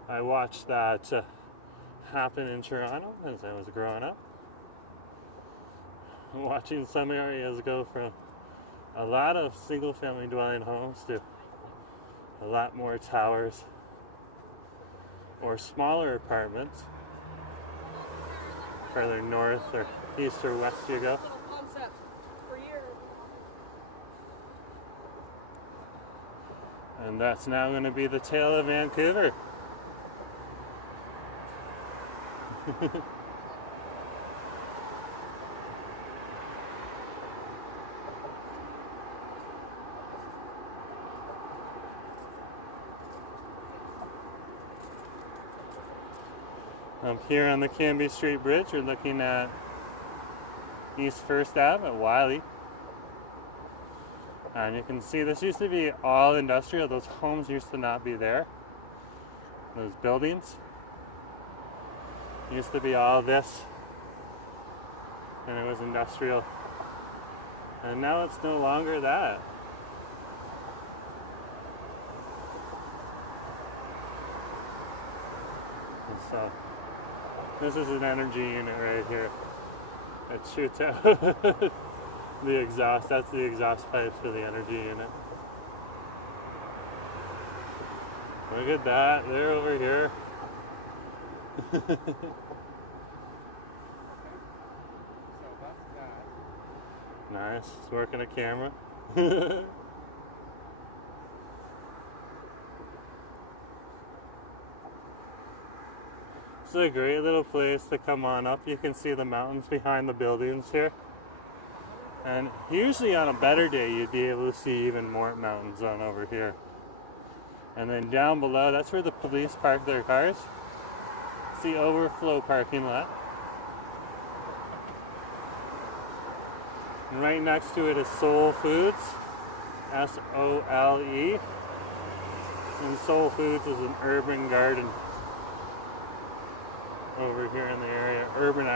I watched that happen in Toronto as I was growing up. Watching some areas go from a lot of single-family dwelling homes to a lot more towers or smaller apartments further north or east or west you go. And that's now going to be the tale of Vancouver. Up here on the Cambie Street Bridge, we're looking at East 1st Ave at Wiley. And you can see this used to be all industrial. Those homes used to not be there. Those buildings used to be all this, and it was industrial. And now it's no longer that. And so this is an energy unit right here. It shoots out the exhaust. That's the exhaust pipes for the energy unit. Look at that. They're over here. Nice. It's working a camera. It's a great little place to come on up. You can see the mountains behind the buildings here. And usually on a better day, you'd be able to see even more mountains on over here. And then down below, that's where the police park their cars. It's the overflow parking lot. And right next to it is Soul Foods, S-O-L-E. And Soul Foods is an urban garden over here in the area. Urban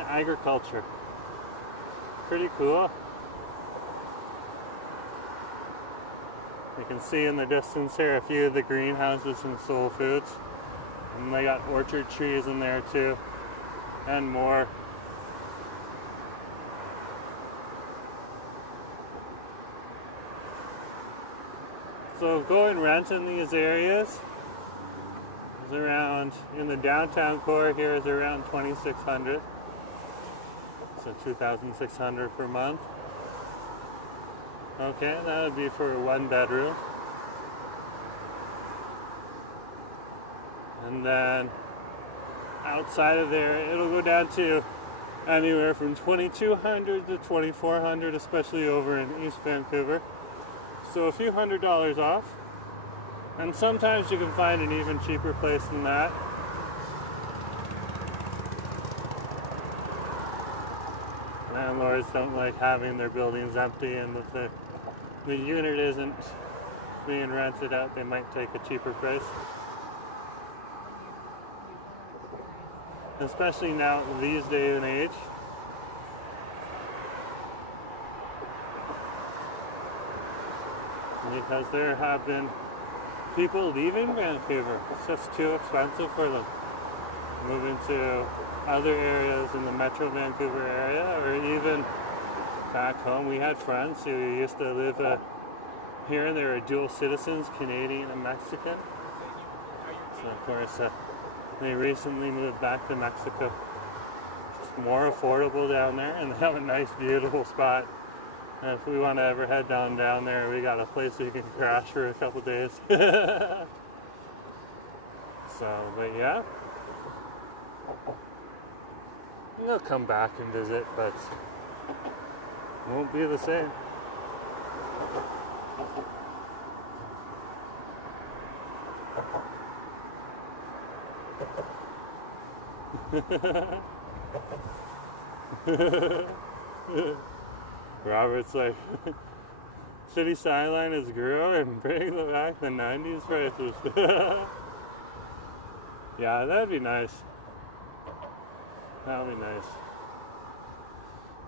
agriculture. Pretty cool. You can see in the distance here a few of the greenhouses from Soul Foods. And they got orchard trees in there too, and more. So going rent in these areas is around, in the downtown core here is around $2,600. So $2,600 per month. Okay, that would be for a 1-bedroom. And then outside of there, it'll go down to anywhere from $2,200 to $2,400, especially over in East Vancouver. So a few $100s off. And sometimes you can find an even cheaper place than that. Landlords don't like having their buildings empty, and if the unit isn't being rented out, they might take a cheaper price. Especially now, these day and age. Because there have been people leaving Vancouver. It's just too expensive for them. Moving to other areas in the Metro Vancouver area, or even back home. We had friends who used to live here, and they were dual citizens, Canadian and Mexican. So of course, they recently moved back to Mexico. It's more affordable down there, and they have a nice, beautiful spot. And if we want to ever head down there, we got a place we can crash for a couple days. So, but yeah. We'll come back and visit, but it won't be the same. Robert's like, city skyline is growing, bring back the 90s prices. Yeah, that'd be nice. That would be nice.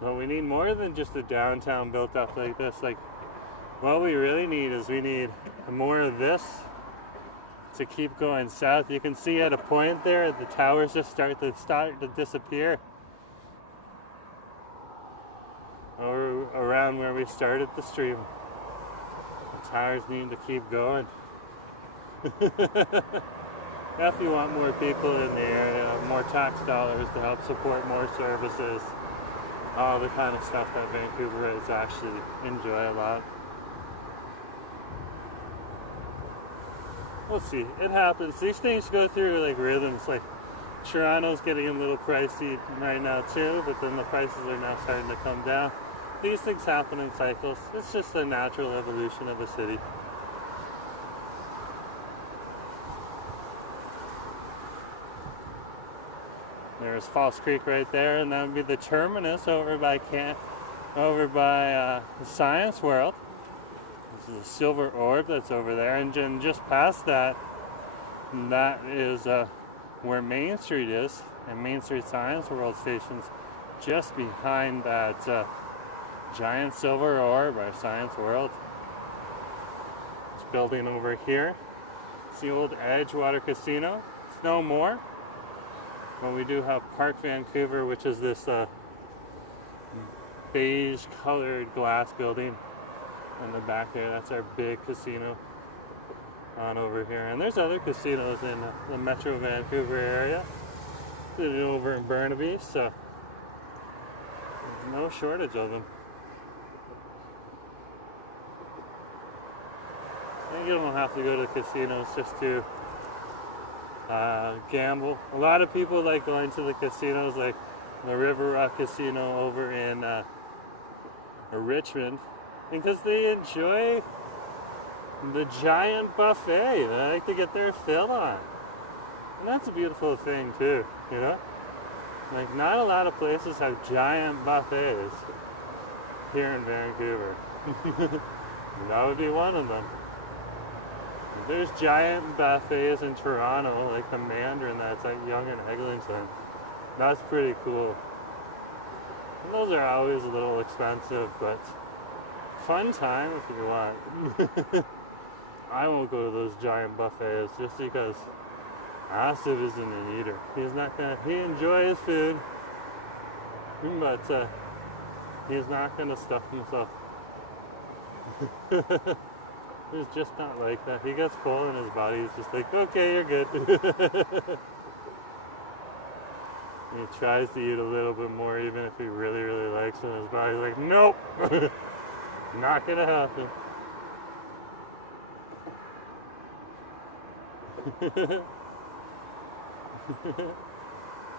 But we need more than just a downtown built up like this. Like, what we really need is we need more of this to keep going south. You can see at a point there, the towers just start to disappear. Or around where we started the stream. The towers need to keep going. If you want more people in the area, more tax dollars to help support more services, all the kind of stuff that Vancouverites actually enjoy a lot. We'll see. It happens. These things go through like rhythms. Like Toronto's getting a little pricey right now too, but then the prices are now starting to come down. These things happen in cycles. It's just the natural evolution of a city. There's False Creek right there, and that would be the terminus over by the Science World. This is a silver orb that's over there, and then just past that, that is where Main Street is, and Main Street Science World Station's just behind that giant silver orb by Science World. This building over here, it's the old Edgewater Casino. It's no more. But we do have Park Vancouver, which is this beige colored glass building in the back there. That's our big casino on over here. And there's other casinos in the Metro Vancouver area, over in Burnaby. So no shortage of them. And you don't have to go to casinos just to gamble. A lot of people like going to the casinos, like the River Rock Casino over in Richmond, because they enjoy the giant buffet. They like to get their fill on. And that's a beautiful thing too, you know? Like, not a lot of places have giant buffets here in Vancouver. That would be one of them. There's giant buffets in Toronto, like the Mandarin that's at Yonge and Eglinton. That's pretty cool. And those are always a little expensive, but fun time if you want. I won't go to those giant buffets just because Asif isn't an eater. He enjoys food, but he's not gonna stuff himself. He's just not like that. He gets full in his body, he's just like, okay, you're good. He tries to eat a little bit more even if he really, really likes it, and his body's like, nope, not gonna happen.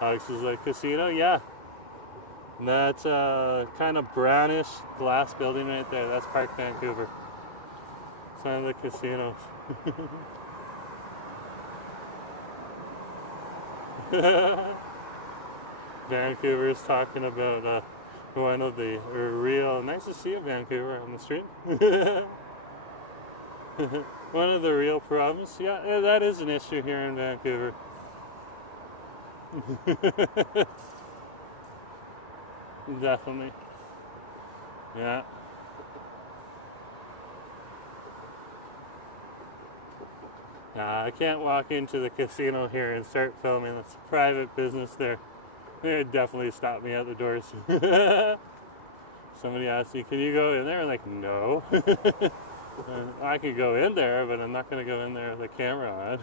Alex is like, casino? Yeah. That's a kind of brownish glass building right there. That's Park Vancouver. It's one of the casinos. Vancouver's talking about one of the real, nice to see you, Vancouver, on the street. One of the real problems. Yeah, that is an issue here in Vancouver. Definitely. Yeah. I can't walk into the casino here and start filming. It's a private business there. They'd definitely stop me at the doors. Somebody asked me, can you go in there? I'm like, no. I could go in there, but I'm not going to go in there with a camera on.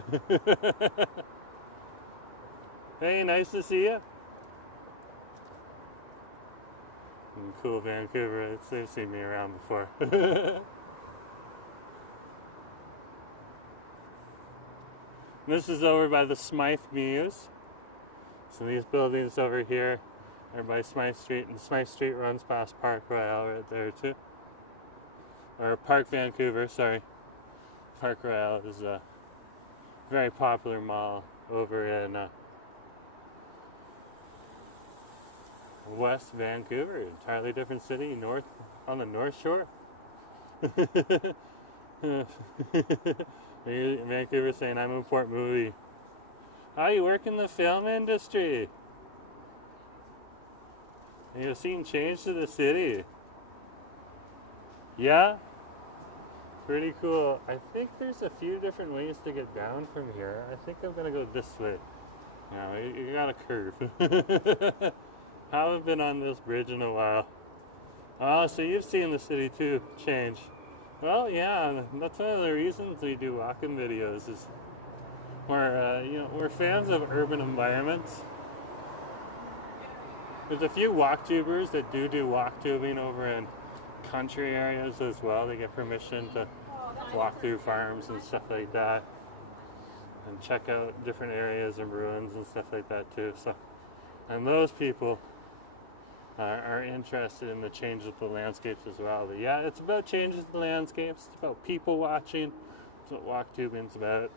Hey, nice to see you. Cool, Vancouver. They've seen me around before. This is over by the Smythe Muse. So these buildings over here are by Smythe Street, and Smythe Street runs past Park Royale right there too. Or Park Vancouver, sorry. Park Royale is a very popular mall over in West Vancouver, entirely different city, north on the North Shore. Vancouver saying I'm in Port Movie. Oh, you work in the film industry. You've seen change to the city. Yeah? Pretty cool. I think there's a few different ways to get down from here. I think I'm gonna go this way. No, you got a curve. Haven't been on this bridge in a while. Oh, so you've seen the city too change. Well, yeah, that's one of the reasons we do walking videos. Is we're fans of urban environments. There's a few walk tubers that do walk tubing over in country areas as well. They get permission to walk through farms and stuff like that, and check out different areas and ruins and stuff like that too. So, and those people are interested in the change of the landscapes as well. But yeah, it's about changing the landscapes. It's about people watching. That's what walk tubing's about.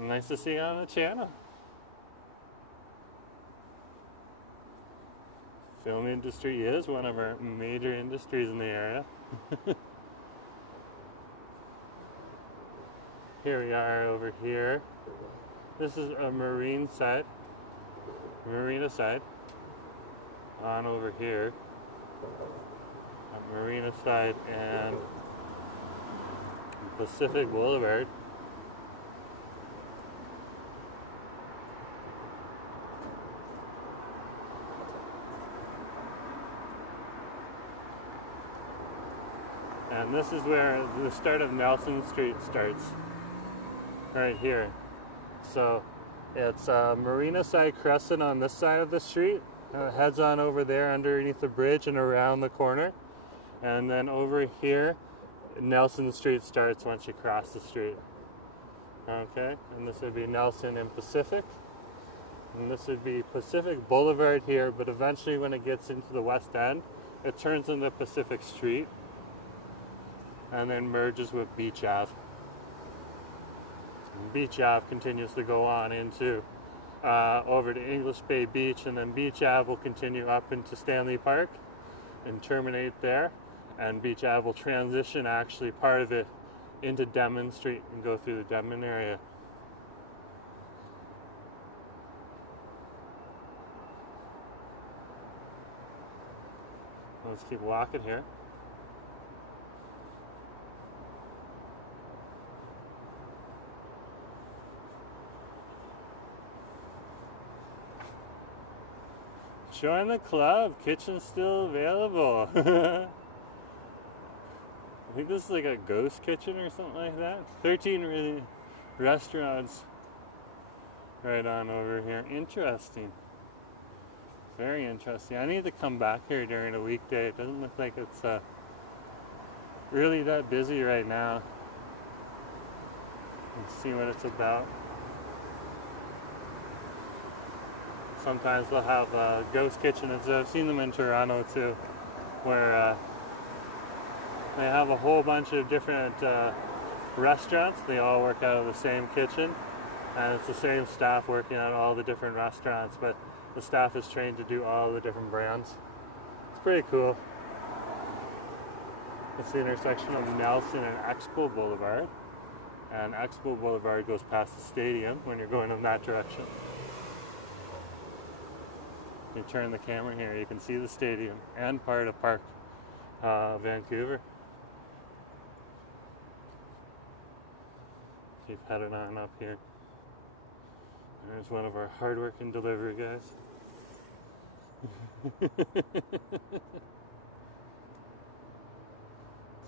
Nice to see you on the channel. Film industry is one of our major industries in the area. Here we are over here. This is a marina side on over here. Marina side and Pacific Boulevard. And this is where the start of Nelson Street starts, right here. So it's Marina Side Crescent on this side of the street, Heads on over there underneath the bridge and around the corner. And then over here, Nelson Street starts once you cross the street. Okay, and this would be Nelson and Pacific. And this would be Pacific Boulevard here, but eventually when it gets into the West End, it turns into Pacific Street and then merges with Beach Ave. And Beach Ave continues to go on into over to English Bay Beach, and then Beach Ave will continue up into Stanley Park and terminate there. And Beach Ave will transition actually part of it into Denman Street and go through the Denman area. Let's keep walking here. Join the club. Kitchen's still available. I think this is like a ghost kitchen or something like that. 13 really restaurants right on over here. Interesting. Very interesting. I need to come back here during a weekday. It doesn't look like it's really that busy right now. Let's see what it's about. Sometimes they'll have ghost kitchens. I've seen them in Toronto too, where they have a whole bunch of different restaurants. They all work out of the same kitchen, and it's the same staff working at all the different restaurants, but the staff is trained to do all the different brands. It's pretty cool. It's the intersection of Nelson and Expo Boulevard, and Expo Boulevard goes past the stadium when you're going in that direction. You turn the camera here, you can see the stadium and part of Park Vancouver. Keep heading on up here. There's one of our hard-working delivery guys.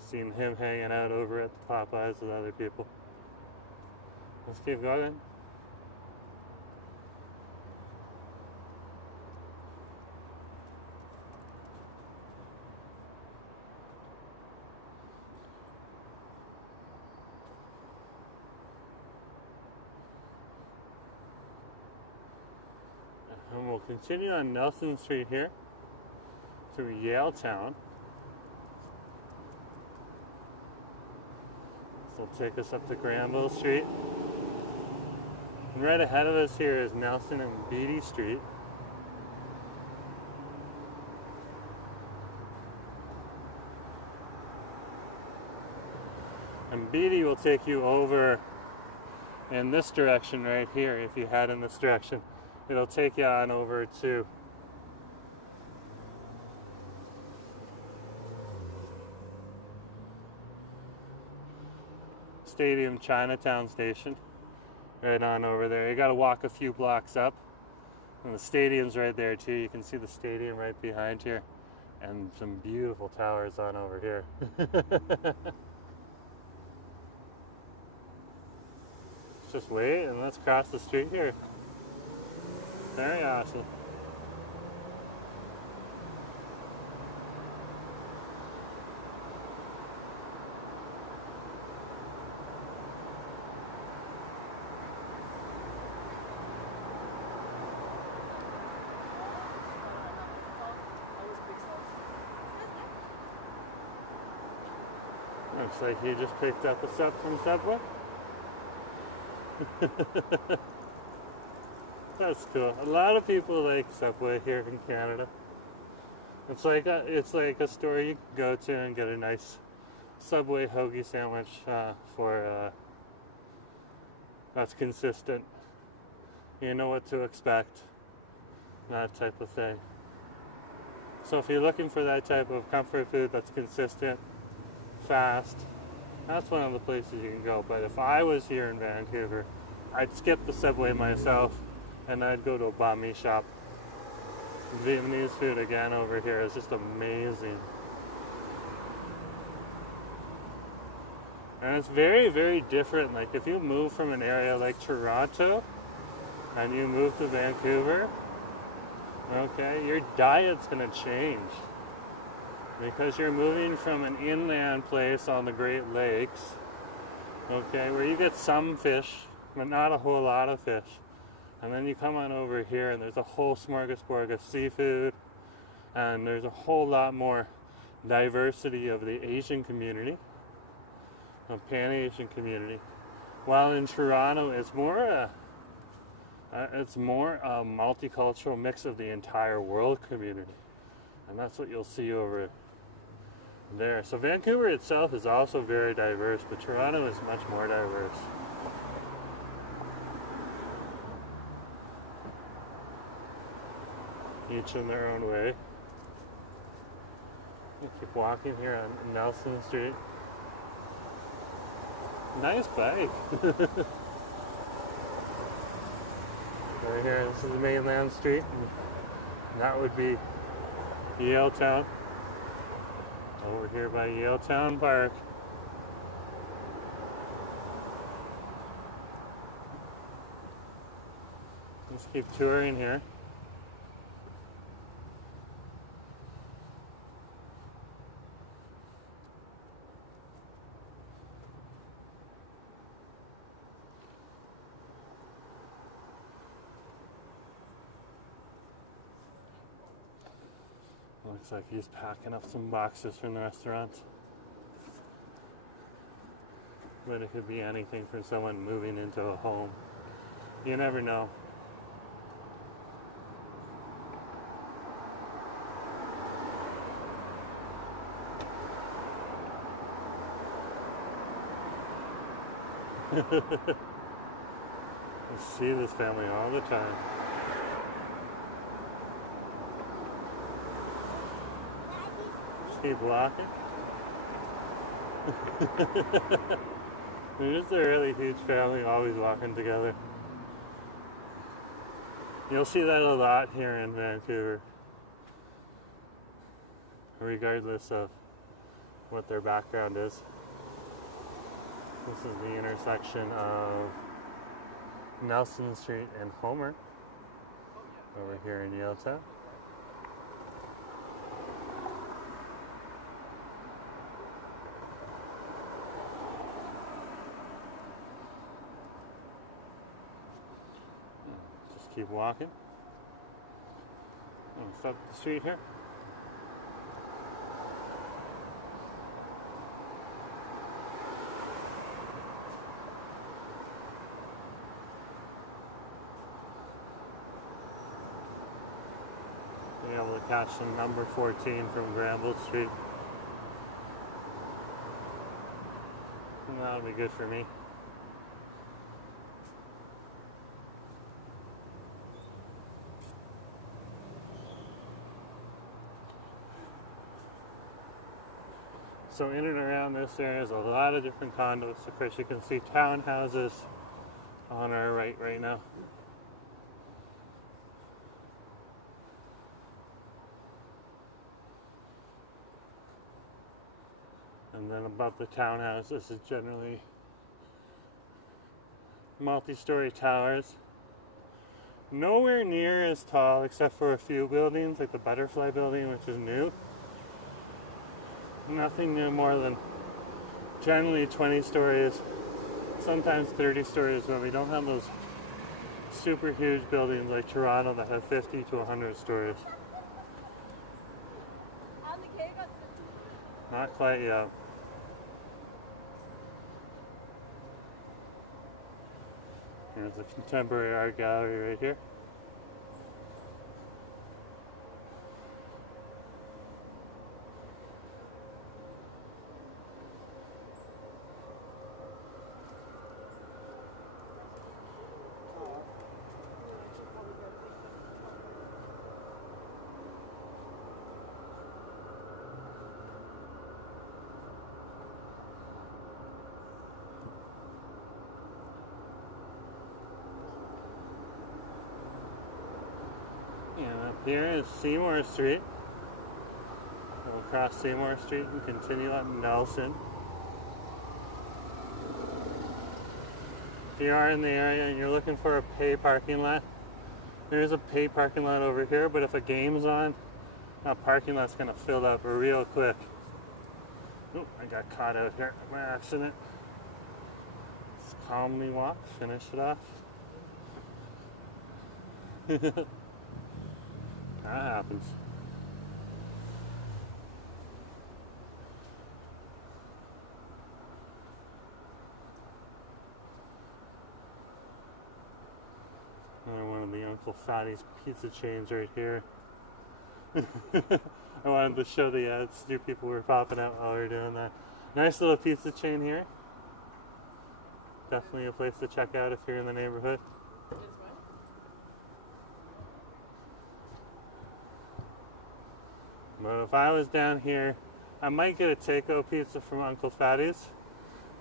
Seen him hanging out over at the Popeyes with other people. Let's keep going. And we'll continue on Nelson Street here through Yaletown. This will take us up to Granville Street. And right ahead of us here is Nelson and Beatty Street. And Beatty will take you over in this direction right here. If you head in this direction, it'll take you on over to Stadium Chinatown Station. Right on over there. You gotta walk a few blocks up. And the stadium's right there too. You can see the stadium right behind here. And some beautiful towers on over here. Just wait and let's cross the street here. Very awesome. Looks like he just picked up a sub from Subway. That's cool. A lot of people like Subway here in Canada. It's like a store you can go to and get a nice Subway hoagie sandwich that's consistent. You know what to expect. That type of thing. So if you're looking for that type of comfort food that's consistent, fast, that's one of the places you can go. But if I was here in Vancouver, I'd skip the Subway myself and I'd go to a banh mi shop. Vietnamese food again over here is just amazing. And it's very, very different. Like if you move from an area like Toronto and you move to Vancouver, Okay, your diet's going to change because you're moving from an inland place on the Great Lakes, okay, where you get some fish, but not a whole lot of fish. And then you come on over here and there's a whole smorgasbord of seafood, and there's a whole lot more diversity of the Asian community, of Pan-Asian community. While in Toronto, it's more a multicultural mix of the entire world community, and that's what you'll see over there. So Vancouver itself is also very diverse, but Toronto is much more diverse. Each in their own way. You keep walking here on Nelson Street. Nice bike. Right here, this is the mainland street, and that would be Yaletown. Over here by Yaletown Park. Let's keep touring here. Looks like he's packing up some boxes from the restaurant. But it could be anything from someone moving into a home. You never know. I see this family all the time. Keep walking. They're just a really huge family, always walking together. You'll see that a lot here in Vancouver, regardless of what their background is. This is the intersection of Nelson Street and Homer, over here in Yaletown. Keep walking. Stop the street here. Be able to catch some number 14 from Granville Street. And that'll be good for me. So in and around this area is a lot of different condos. Of course, you can see townhouses on our right now. And then above the townhouses is generally multi-story towers. Nowhere near as tall except for a few buildings, like the Butterfly Building, which is new. Nothing new more than generally 20 stories, sometimes 30 stories, when we don't have those super huge buildings like Toronto that have 50 to 100 stories. Not quite yet. Here's the contemporary art gallery right here. And up here is Seymour Street. We'll cross Seymour Street and continue on Nelson. If you are in the area and you're looking for a pay parking lot, There's a paid parking lot over here, but if a game's on, that parking lot's gonna fill up real quick. Oh, I got caught out here by accident. Let's calmly walk, finish it off. That happens. Another one of the Uncle Fatty's pizza chains right here. I wanted to show the ads. New people were popping out while we were doing that. Nice little pizza chain here. Definitely a place to check out if you're in the neighborhood. But if I was down here, I might get a takeout pizza from Uncle Fatty's.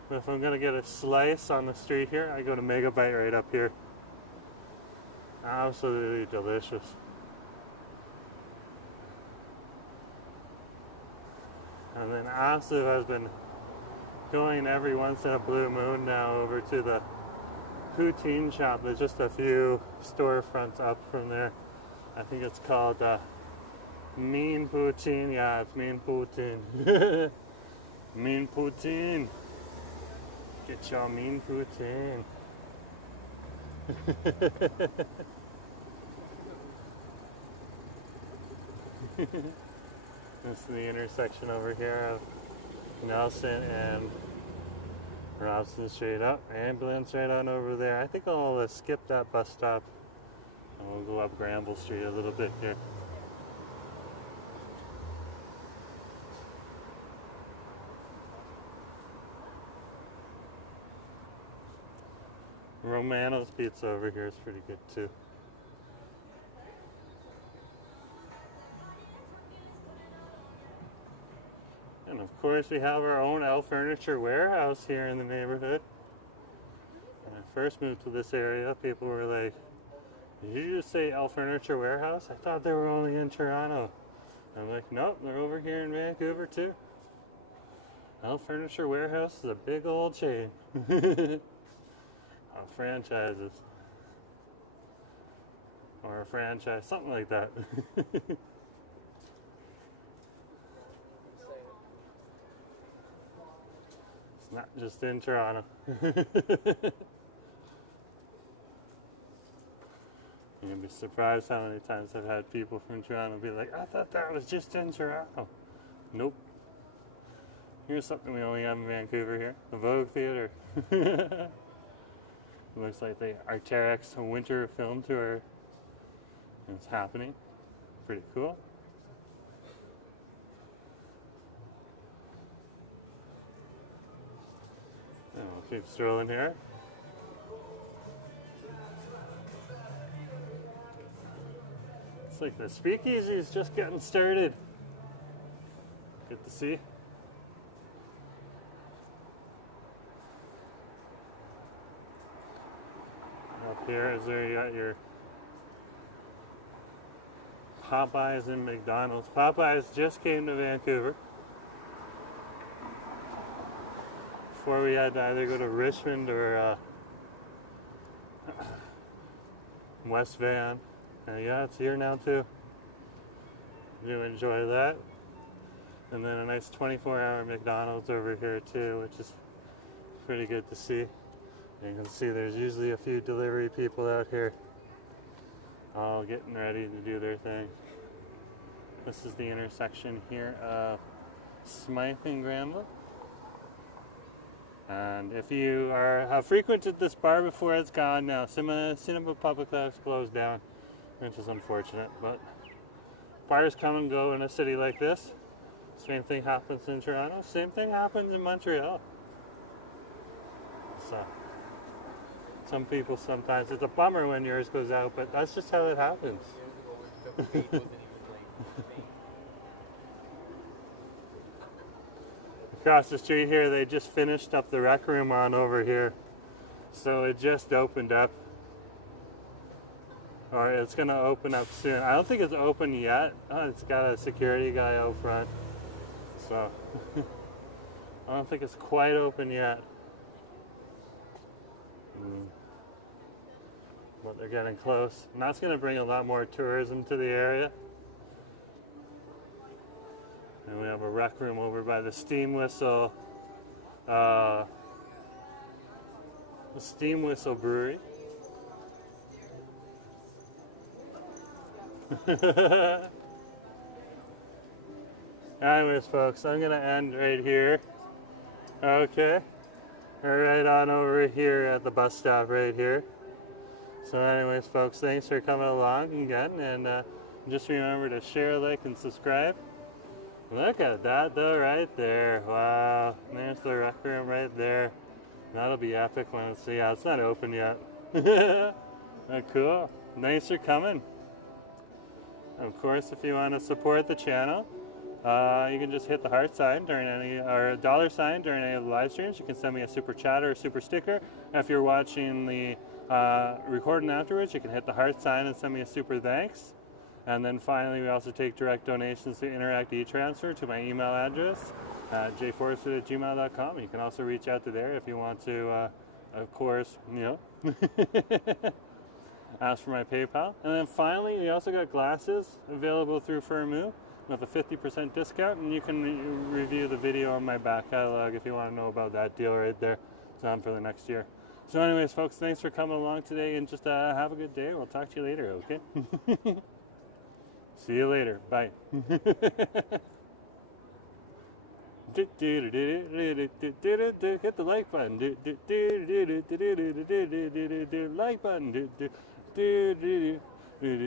But if I'm gonna get a slice on the street here, I go to Megabyte right up here. Absolutely delicious. And then also I've been going every once in a blue moon now over to the poutine shop. There's just a few storefronts up from there. I think it's called Mean Poutine. Yeah, it's Mean Poutine. Mean Poutine. Get your Mean Poutine. This is the intersection over here of Nelson and Robson straight up. Ambulance right on over there. I think I'll skip that bus stop and we'll go up Granville Street a little bit here. Romano's Pizza over here is pretty good too. And of course we have our own L Furniture Warehouse here in the neighborhood. When I first moved to this area, people were like, "Did you just say L Furniture Warehouse? I thought they were only in Toronto." I'm like, "Nope, they're over here in Vancouver too." L Furniture Warehouse is a big old chain. Of franchises. Or a franchise, something like that. It's not just in Toronto. You'll be surprised how many times I've had people from Toronto be like, "I thought that was just in Toronto." Nope. Here's something we only have in Vancouver here. The Vogue Theatre. It looks like the Arc'teryx winter film tour is happening. Pretty cool. And we'll keep strolling here. It's like the speakeasy is just getting started. Good to see. Up here is where you got your Popeyes and McDonald's. Popeyes just came to Vancouver. Before we had to either go to Richmond or West Van. And yeah, it's here now too. Do enjoy that. And then a nice 24-hour McDonald's over here too, which is pretty good to see. You can see there's usually a few delivery people out here all getting ready to do their thing. This is the intersection here of Smythe and Granville. And if you have frequented this bar before, it's gone now. Cinema Public House closed down, which is unfortunate, but bars come and go in a city like this. Same thing happens in Toronto, same thing happens in Montreal. So some people sometimes, it's a bummer when yours goes out, but that's just how it happens. Across the street here, they just finished up the rec room on over here. So it just opened up. Or it's gonna open up soon. I don't think it's open yet. Oh, it's got a security guy out front. So I don't think it's quite open yet. But but they're getting close. And that's going to bring a lot more tourism to the area. And we have a rec room over by the Steam Whistle Brewery. Anyways, folks, I'm gonna end right here. Okay, we're right on over here at the bus stop right here. So anyways, folks, thanks for coming along again, and just remember to share, like, and subscribe. Look at that though, right there. Wow, there's the rec room right there. That'll be epic when it's, yeah, it's not open yet. Oh, cool. Thanks for coming. Of course, if you want to support the channel, you can just hit the heart sign during any, or dollar sign during any of the live streams. You can send me a super chat or a super sticker. If you're watching the recording afterwards, you can hit the heart sign and send me a super thanks. And then finally, we also take direct donations to Interact e-Transfer to my email address, jforestwood@gmail.com. You can also reach out to there if you want to, of course, you know, ask for my PayPal. And then finally, we also got glasses available through Firmoo with a 50% discount, and you can review the video on my back catalog if you want to know about that deal right there. It's on for the next year. So anyways, folks, thanks for coming along today, and just have a good day. We'll talk to you later, okay? See you later. Bye. Hit the like button. Like button.